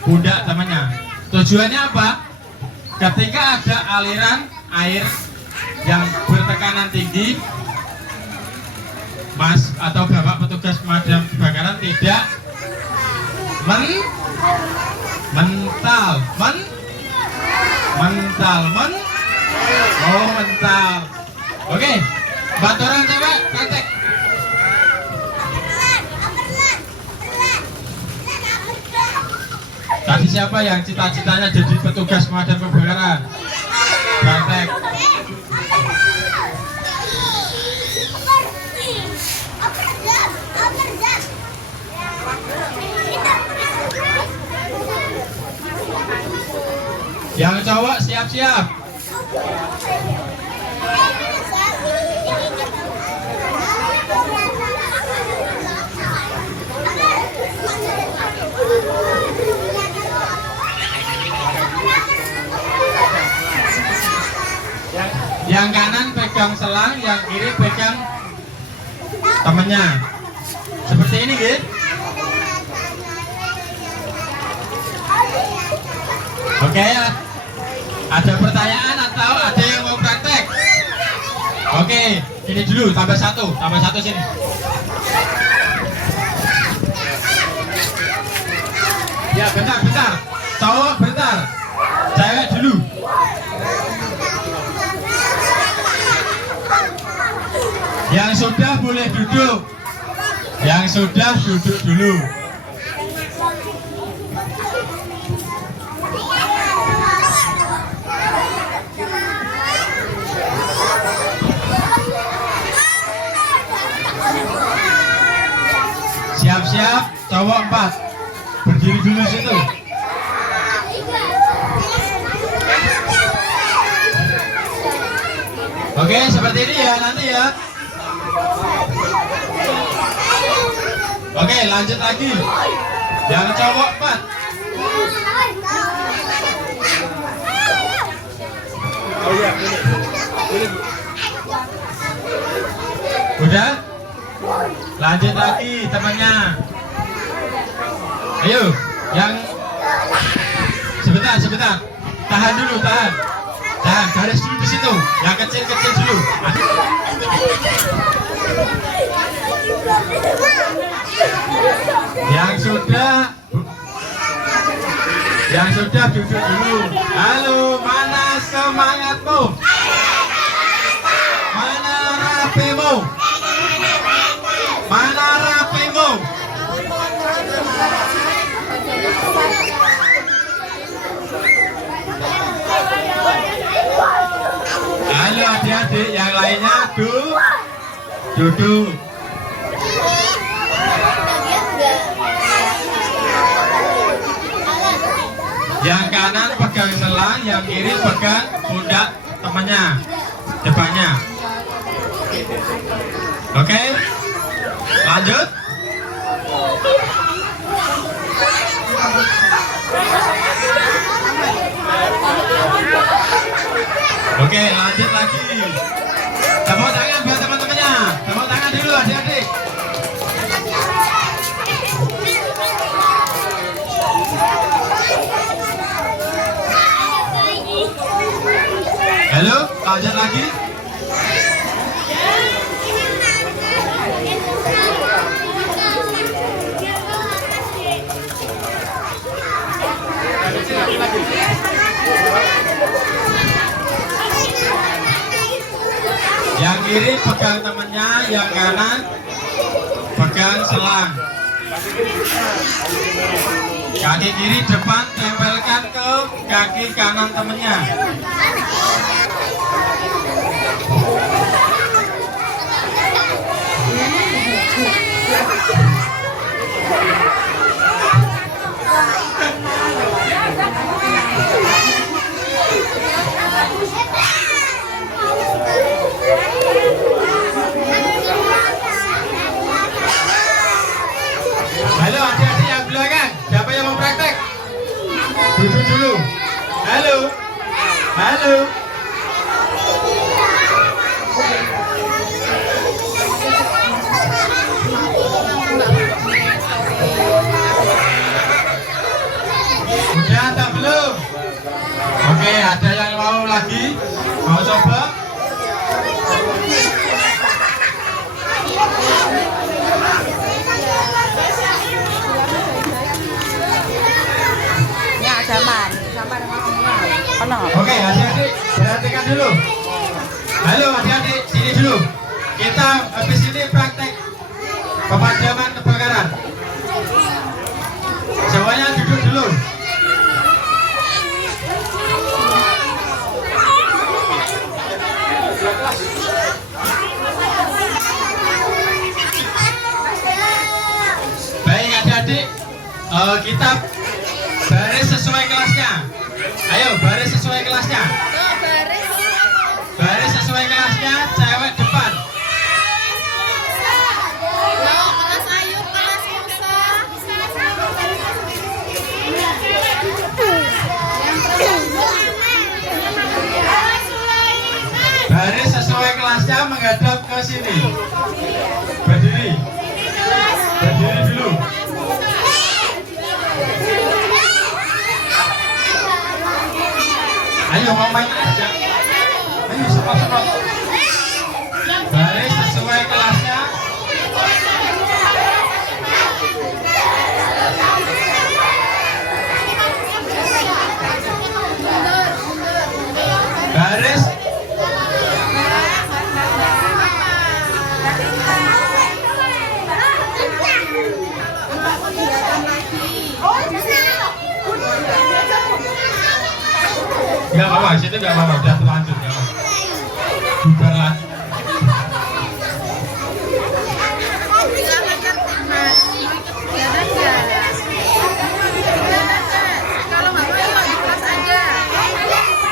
pundak temennya. Tujuannya apa? Ketika ada aliran air yang bertekanan tinggi, Mas atau Bapak petugas pemadam kebakaran tidak mental. Oke, 4 orang coba praktek. Tadi siapa yang cita-citanya jadi petugas pemadam kebakaran? Praktek. Yang cowok siap-siap. Yang kanan pegang selang, yang kiri pegang temennya. Seperti ini, gitu. Oke, ada pertanyaan atau ada yang mau praktek? Oke, ini dulu, tambah satu sini. Ya, bentar. Cowok bentar, cewek dulu. Yang sudah boleh duduk. Yang sudah duduk dulu. Siap-siap, cowok 4. Berdiri dulu situ. Oke, seperti ini ya nanti ya. Oke, lanjut lagi. Yang cowok 4. Oh iya, boleh. Udah? Lanjut lagi temannya. Ayo, yang sebentar. Tahan dulu, tahan. Garis dulu di situ. Yang kecil-kecil dulu. Yang sudah duduk dulu. Halo, mana semangatmu? Mana rapimu? Mana rapimu? Halo adik-adik, yang lainnya duduk. Yang kanan pegang selang, yang kiri pegang pundak temannya, depannya. Oke, lanjut. Oke, lanjut lagi. Tepuk tangan buat teman-temannya. Tepuk tangan dulu adik-adik. Halo, lanjut lagi. Yang kiri pegang temennya, yang kanan pegang selang. Kaki kiri depan tempelkan ke kaki kanan temennya. Halo adik-adik yang belakang, siapa yang mau praktek? Duduk dulu. Halo. Halo. Udah atau belum? Oke, ada yang mau lagi? Mau coba? Ya, zaman Oke, adik-adik, perhatikan dulu. Halo adik-adik, sini dulu. Kita habis ini praktek pemadaman kebakaran. Semuanya duduk dulu. Baik adik-adik, kita baris sesuai kelasnya. Ayo baris sesuai kelasnya. Baris sesuai kelasnya, cewek depan. Baris sesuai kelasnya menghadap ke sini. Berdiri. Berdiri dulu. Ayo mau main aja. Ayo cepat-cepat. Baris sesuai kelasnya. Baris. Enggak apa-apa, situ enggak apa-apa, udah terlanjur ya. Bubar lagi.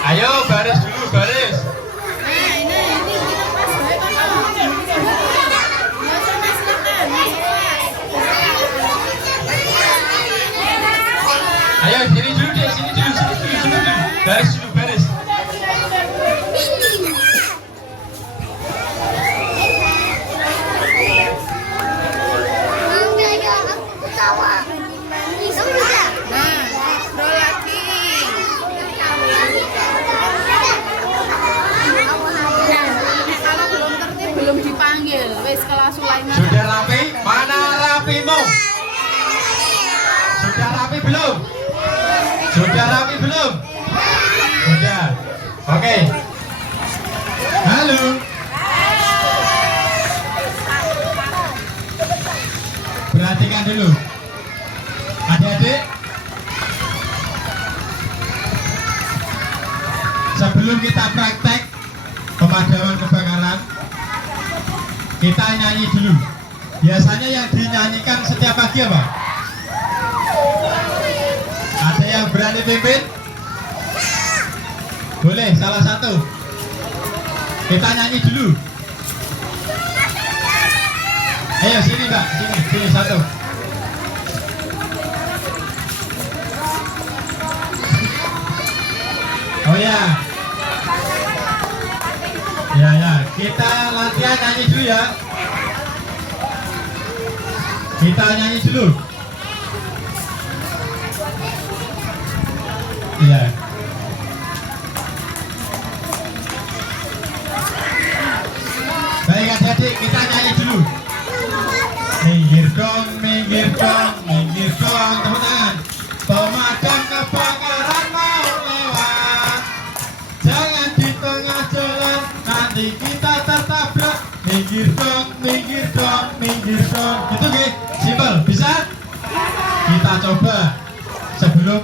Ayo baris dulu, baris. Ayo sini dulu deh, sini dulu. Baris dulu, baris. belum dipanggil. Wes kelas Sulaiman. Sudah rapi? Mana rapimu? Sudah rapi belum? Sudah rapi belum? Sudah. Oke. Halo. Perhatikan dulu. Adik-adik. Sebelum kita praktek pemadaman kebakaran, kita nyanyi dulu. Biasanya yang dinyanyikan setiap pagi apa? Ada yang berani pimpin? Boleh, salah satu. Kita nyanyi dulu. Ayo sini Mbak, sini satu. Oh ya. Ya ya, kita latihan nyanyi dulu ya. Kita nyanyi dulu. Iya. Baik adik-adik, kita nyanyi dulu. Minggir dong, minggir dong, minggir dong, tepuk tangan. Pemadam kebakaran mau lewat, jangan di tengah jalan, nanti kita tertabrak. Minggir dong, minggir dong, minggir dong. Gitu Ki, simpel, bisa? Kita coba sebelum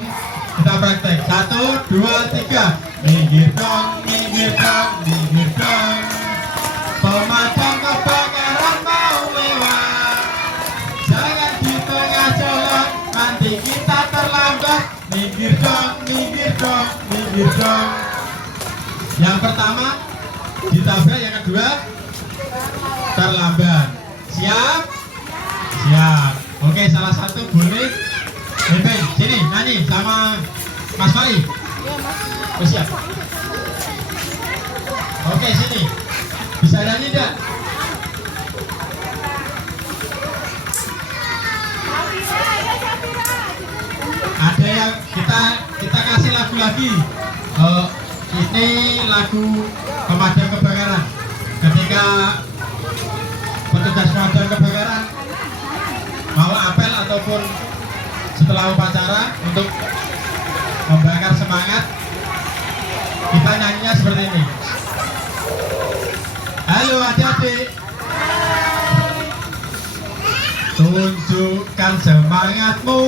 kita praktek. 1, 2, 3. Minggir dong, minggir dong, minggir dong. Pemadam kebakaran mau lewat, jangan di tengah jalan, nanti kita terlambat. Minggir dong, minggir dong, minggir dong. Yang pertama ditabrak, yang kedua terlambat. Siap? Siap. Oke, salah satu boleh mimpin. Sini, nyanyi sama Mas Fari. Oh, siap. Oke, sini. Bisa nyanyi enggak? Ada yang kita kasih lagu lagi. Ini lagu pemadam kebakaran. Ketika petugas pemadam kebakaran mau apel ataupun setelah upacara untuk membakar semangat, kita nyanyinya seperti ini. Halo adik-adik, tunjukkan semangatmu,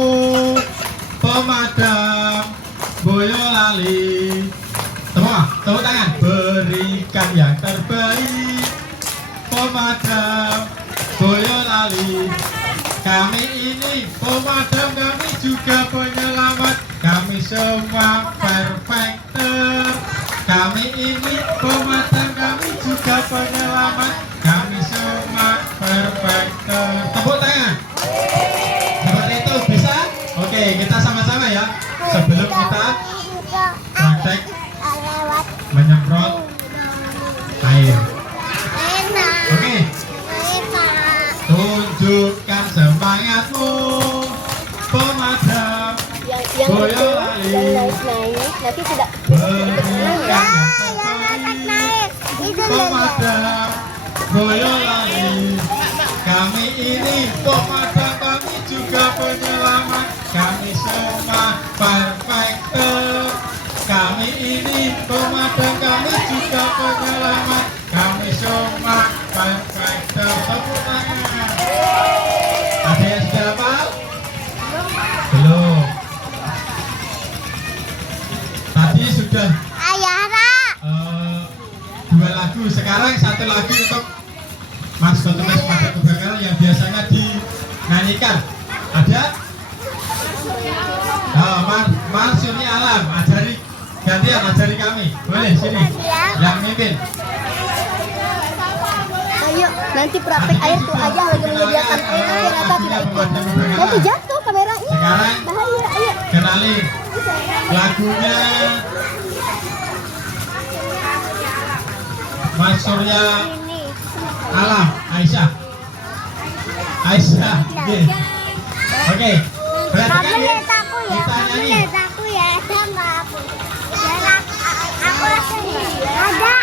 pemadam Boyolali. Tepuk tangan. Berikan yang terbaik, pemadam Boyolali. Kami ini pemadam, kami juga penyelamat, kami semua perfekter. Kami ini pemadam, kami juga penyelamat, kami semua perfekter. Tepuk tangan. Seperti itu, bisa? Oke, kita sama-sama ya. Sebelum kita praktek menyemprot air. Oke. Tunjukkan semangatmu, pemadam Boyolali. Nanti tidak. Berikan yang terbaik, pemadam Boyolali. Kami ini pemadam, kami juga penyelamat, kami semua perfekter. Kami ini pemadam, kami juga penyelamat, kami semua perfekter. Tepuk tangan. Ada yang sudah hafal? Belum. Tadi sudah Ayara. 2 lagu, sekarang 1 lagu untuk Mas Petugas Pemadam Kebakaran yang biasanya dinyanyikan. Ada? Mas Suni Alam, ajari gantian, ajari kami. Boleh, sini. Yang mimpin. Ayo, nanti praktek air tuh aja lagi menyediakan air, nanti Rata tidak ikut. Nanti jatuh kameranya. Sekarang Bahaya, ayo. kenalin lagunya Mas Surya Alam, Aisyah. Yeah. Oke, perhatikan ya. Kita nyanyi. Aku ya sama aku. Aku ada.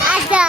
Ada.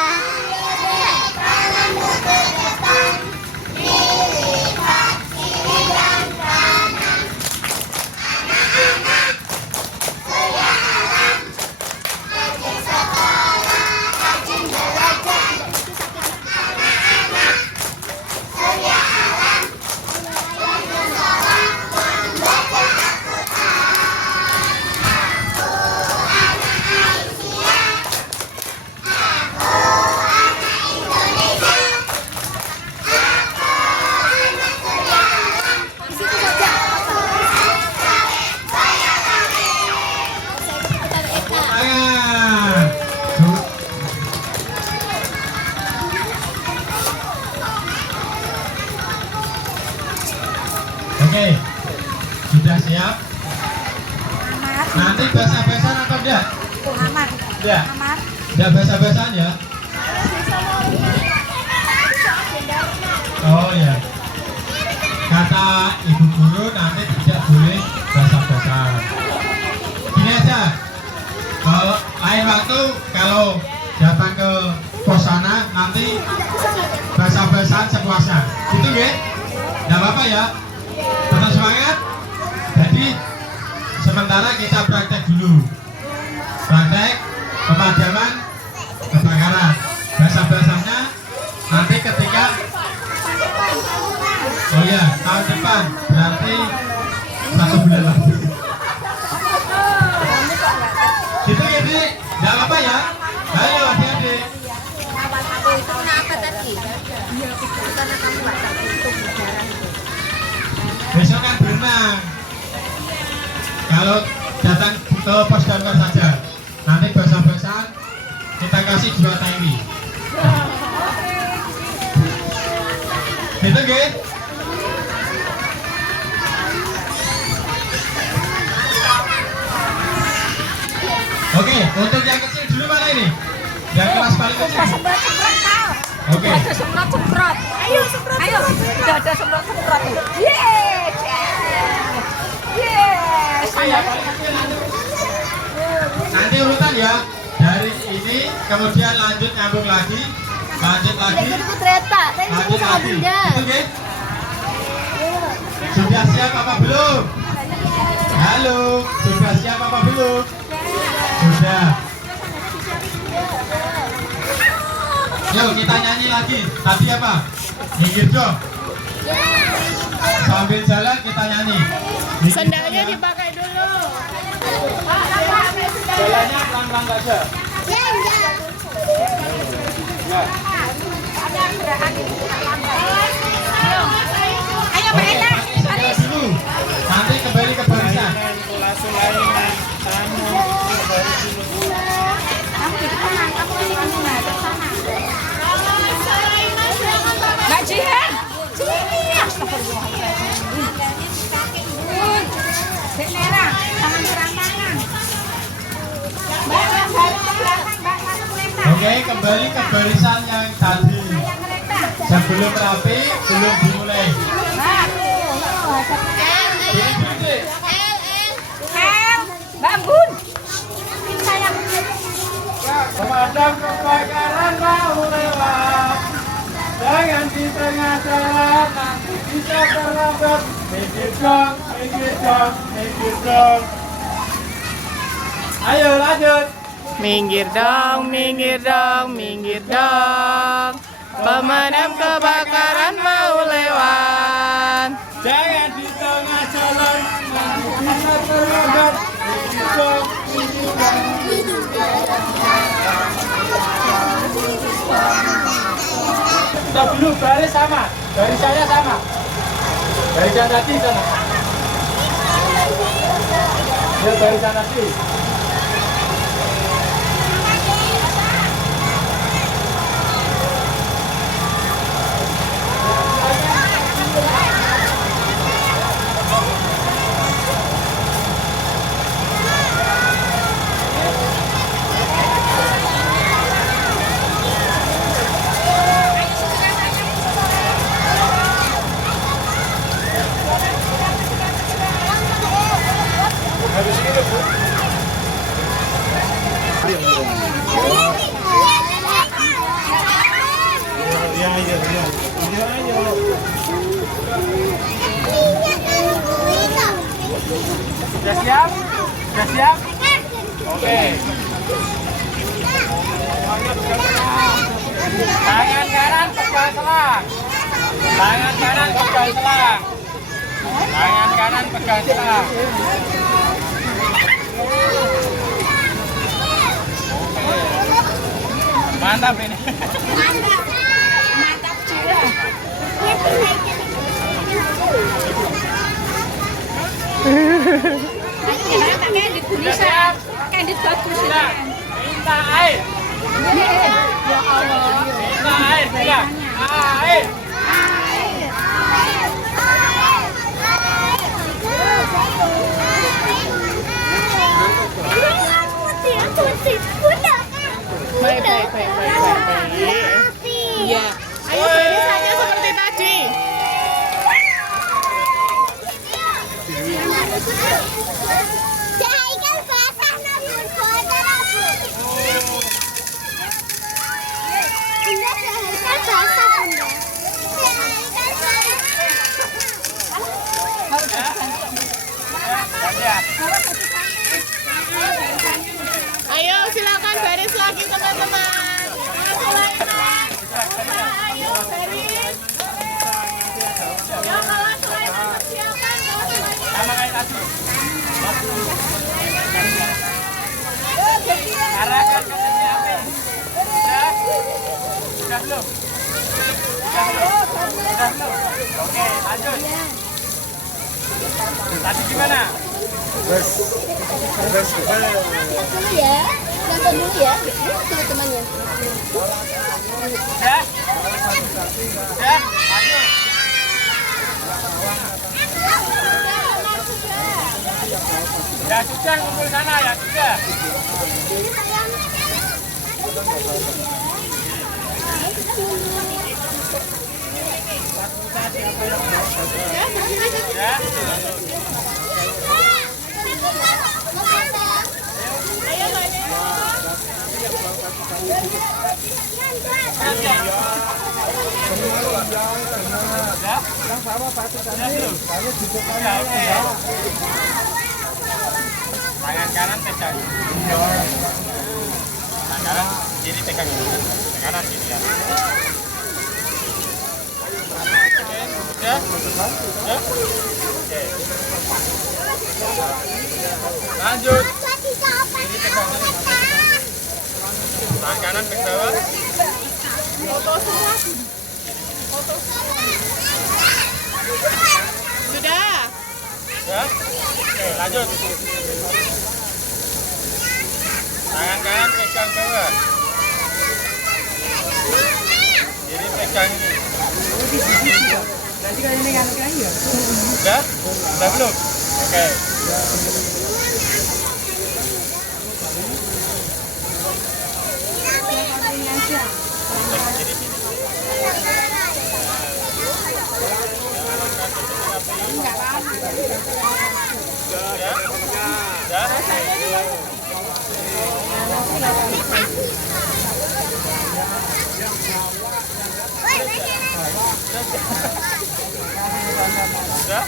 Oke, Sudah siap? Nanti basah-basahan atau enggak? Enggak. Enggak basah-basahan ya? Oh ya. Kata ibu guru nanti tidak boleh basah-basahan. Gini aja. Kalau lain waktu kalau datang ke pos sana nanti basah-basahan sepuasnya. Gitu nggih? Enggak apa-apa ya. Tetap semangat. Jadi sementara kita praktek dulu. Praktek pemadaman kebakaran. Basah-basahnya nanti ketika oh ya, tahun depan berarti 1 bulan lagi. Gitu ya, Dik? Nggak apa-apa ya? Ayo, adik-adik. Besok kan berenang. Kalau datang ke pos damkar saja, nanti basah-basahan kita kasih 2 temi. Gitu nggih? Oke, untuk yang kecil dulu mana ini? Yang kelas paling kecil. Oke. Semprot. Ayo. Udah ada semprot. Yes. Nanti urutan ya. Dari ini kemudian lanjut nyambung lagi. Lanjut lagi. Kereta, saya Lanjut sama lagi. Bunda. Itu nggih? Sudah siap apa belum? Halo, sudah siap apa belum? Sudah. Yuk kita nyanyi lagi. Tadi apa? Minggir dong. Sambil jalan kita nyanyi. Sendalnya dipakai dulu. Jalannya pelan-pelan saja. Ayo Mbak Ella. Baris dulu. Nanti kembali ke barisan. Mbak Jihan. Dek Nera, tangan serantangan. Mbak, Oke, kembali ke barisan yang tadi. Sebelum rapi, belum dimulai. Mbak Bun. Pemadam kebakaran mau lewat. Jangan di tengah jalan, nanti bisa terlambat. Minggir dong. Ayo lanjut. Minggir dong. Pemadam kebakaran mau lewat. Jangan di tengah jalan, nanti bisa terlambat. Minggir dong. Kita dulu baris sama, barisannya sama. Barisan tadi sana. Ya barisan tadi. Sudah siap? Oke. Tangan kanan pegang selang. Mantap ini. Mantap juga. Sudah siap? Candid bagus. Minta air. Ya Allah. Minta air, bilang. Air. Haikal basah nabun, basah nabun. Bunda, Haikal basah bunda. Haikal Ayo silakan baris lagi teman-teman. Ayo baris. Ya kalau Sulaiman persiapan Sama kayak tadi. Arahkan ke sini apa? Sudah belum? Sudah belum? Oke, lanjut. Tadi gimana? dulu ya. Nonton dulu ya. Teman-temannya. Sudah? Sudah? Lanjut. Ya sudah, kumpul sana ya sudah. Ya. Tangan kanan pegang. Tangan kanan kiri pegang. Tangan kanan kiri ya. Oke, sudah? Sudah? Oke. Lanjut. Kiri pegang. Tangan kanan ke bawah. foto semua. Sudah. Ya. Oke, lanjut. Tangan kanan pegang bawah. Kiri pegang ini. Sudah? Sudah belum? Oke. Kiri sini. Sudah?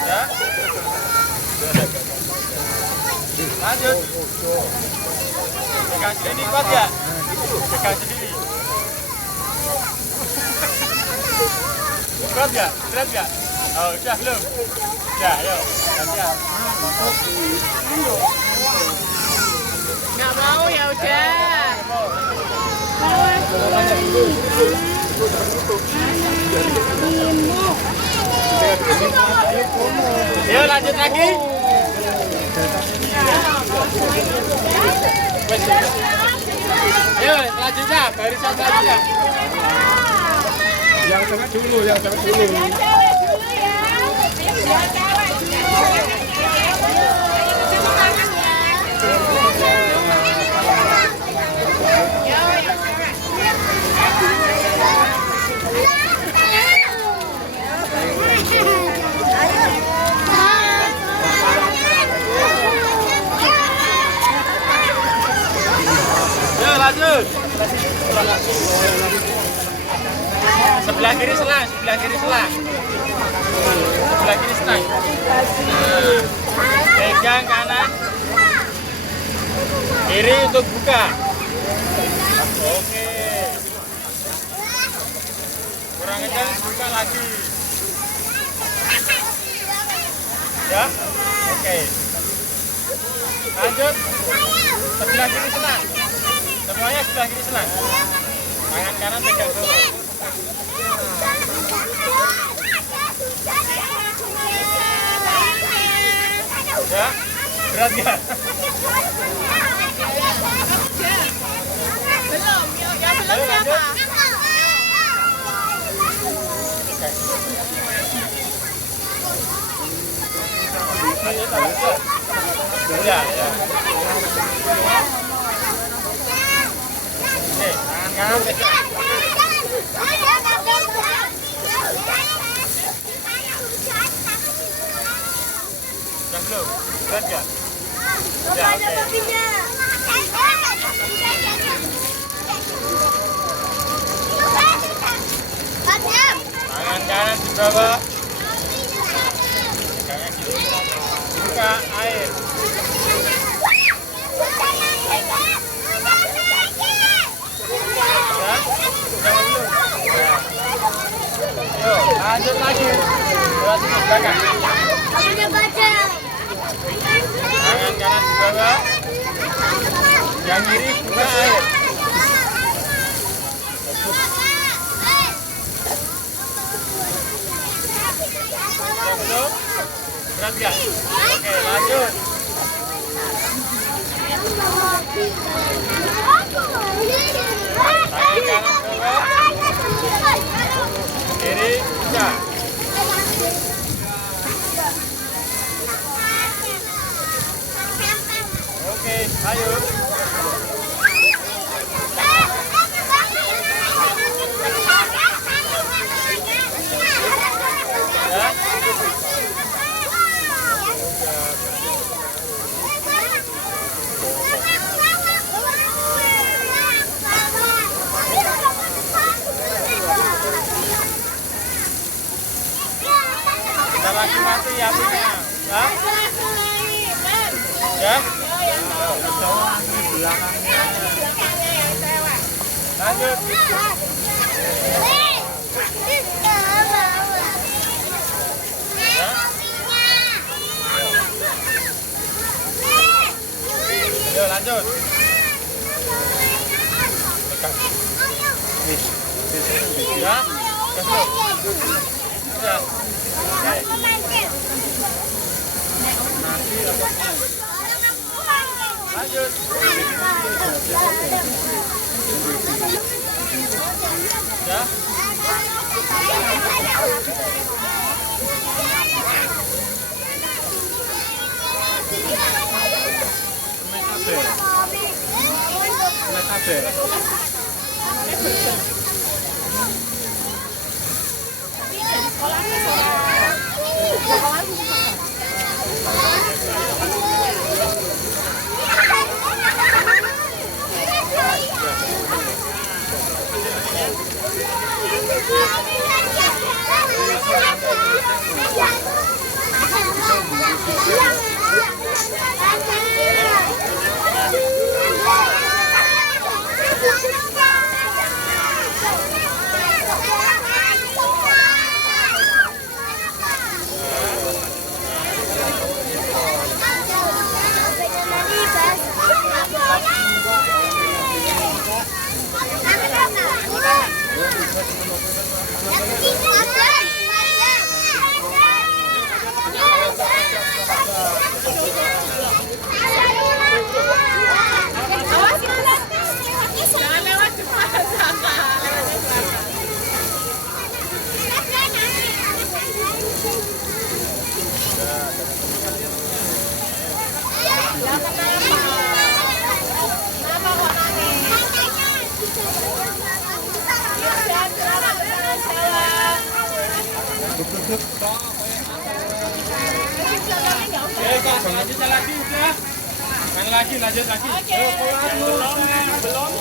Ya. Lanjut. Pegang sendiri kuat ya? Pegang sendiri. Kuat ya? Berat ya? Oh, udah belum? Ya, ayo. Siap. Nggak mau ya udah. Yuk lanjut lagi. Yuk selanjutnya barisan selanjutnya. Yang tengah dulu, yang tengah dulu. Yuk lanjut. Sebelah kiri selang, sebelah kiri selang. Sebelah kiri selang. Pegang kanan. Kiri untuk buka. Oke. Kurang kencang, buka lagi. Ya? Oke. Lanjut. Sebelah kiri selang. Semuanya sebelah kiri selang. Tangan kanan pegang bawah. Ya? Berat nggak? Belum, yang belum Ayo, siapa? lanjut. Lanjut, lanjut. Ya, ya. Kanan tegak. Udah belum? Berat nggak? Ya, oke. Tangan kanan di bawah. Tegaknya gitu. Buka air. Ya, udah belum? Ya. Yuk, lanjut lagi. Berat di belakang. Tangan kanan di bawah. Yang kiri buka air. Udah belum? Berat nggak? Oke, lanjut. Tangan kanan bawah. Kiri buka. Oke, ayo. Ya. Kita lagi mati apinya. Ya? Ya? Lanjut. Yuk lanjut. Tekan. Ya? Kasih. Udah. Oke. Lanjut. Ya. Jangan lewat depan sama. Oke, kok lanjut lagi udah. Kan lagi lanjut lagi. Belum.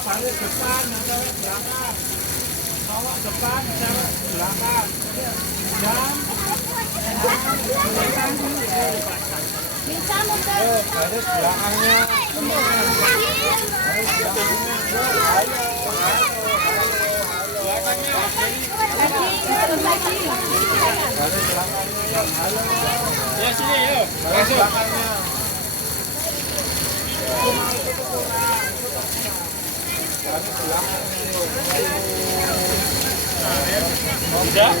Balik depan, belakang. Bawa depan, belakang. Jam. Bisa mundur. Balik belakangnya. Ya sini yuk. Masuk. Udah.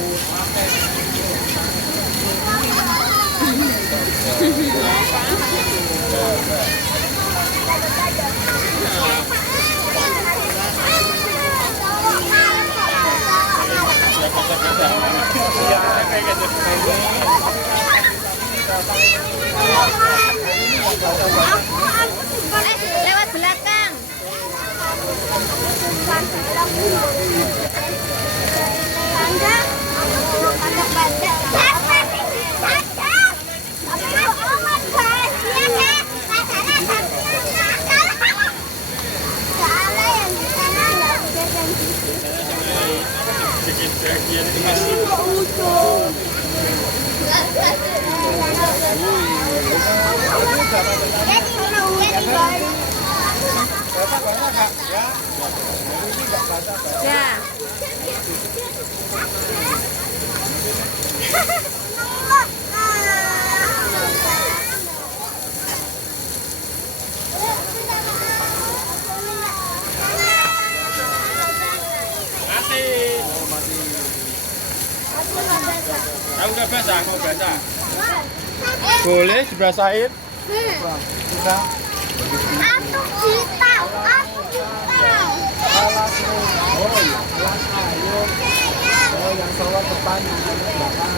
Lewat belakang. Bikin bahagia nih Mas. Ya. Masih. Kamu nggak basah, mau basah? Boleh dibasahin? Yang sawah depan, yang belakang.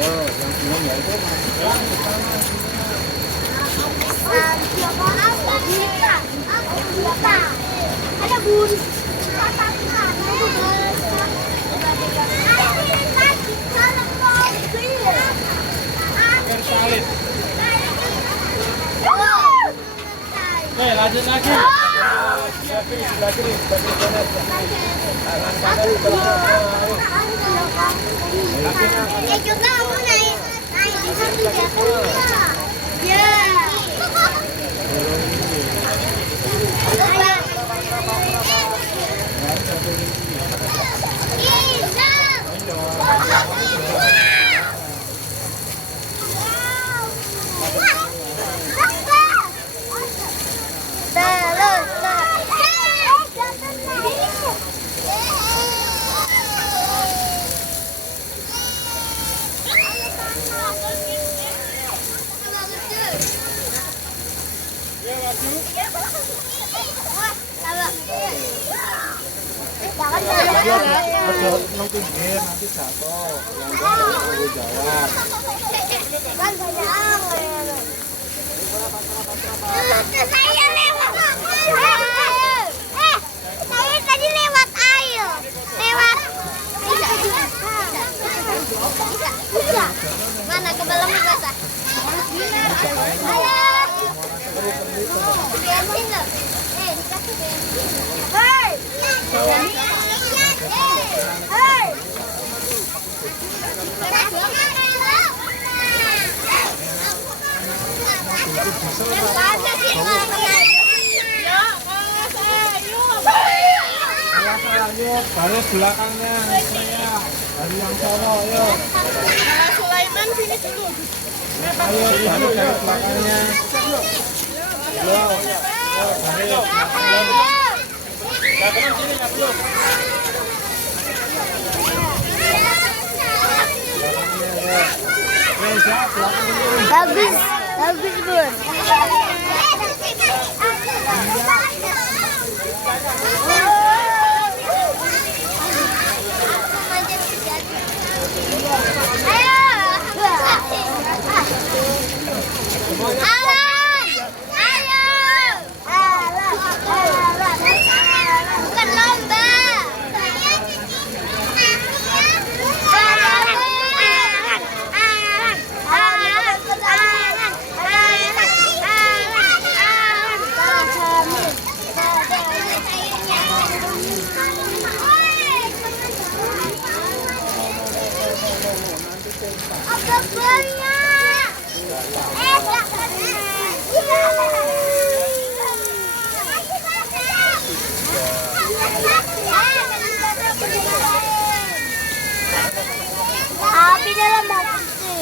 Yang belum ya itu ada bun. Salib. Oke, lanjut lagi. Siapin sebelah kiri, sebelah kanan. Tangan kanan di belakang. Juga aku naik di sini ya. ada nang pinggir nanti jatuh. Yang jawab. Kan banyak saya lewat. Saya tadi lewat air. Lewat. Bisa. Mana ke belum basah? Ayo. Bensin loh. Dikasih bensin. Hei. Hei. Yuk, baris belakangnya. Dari yang sono, yuk. Sulaiman sini dulu. Ayo, baris dari belakangnya. Bagus, bagus bun. Bukan lomba. Apa banyak? Api dalam batu.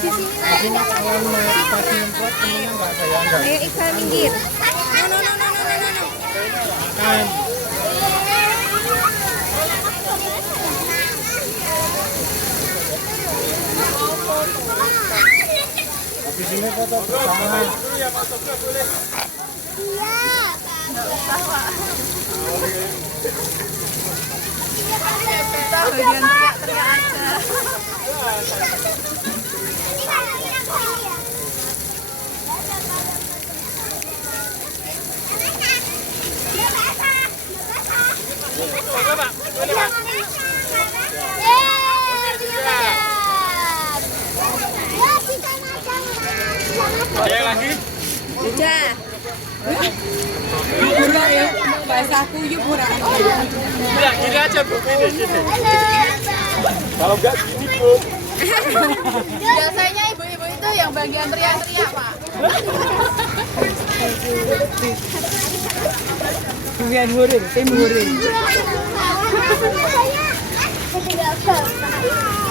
di sini lah. Kalau mau dikasih nyemprot temennya nggak ada yang nggak. Ayo Iqbal minggir. No. Makan. Habis ini foto bersama. Bagian teriak-teriak aja. Ada yang lagi? Udah. Murah ya, bahasa kuyup murah. Ya, gini aja Bu, gini. Kalau enggak gini Bu. Biasanya ibu-ibu itu yang bagian teriak-teriak, Pak. Durian goreng, tim goreng. Saya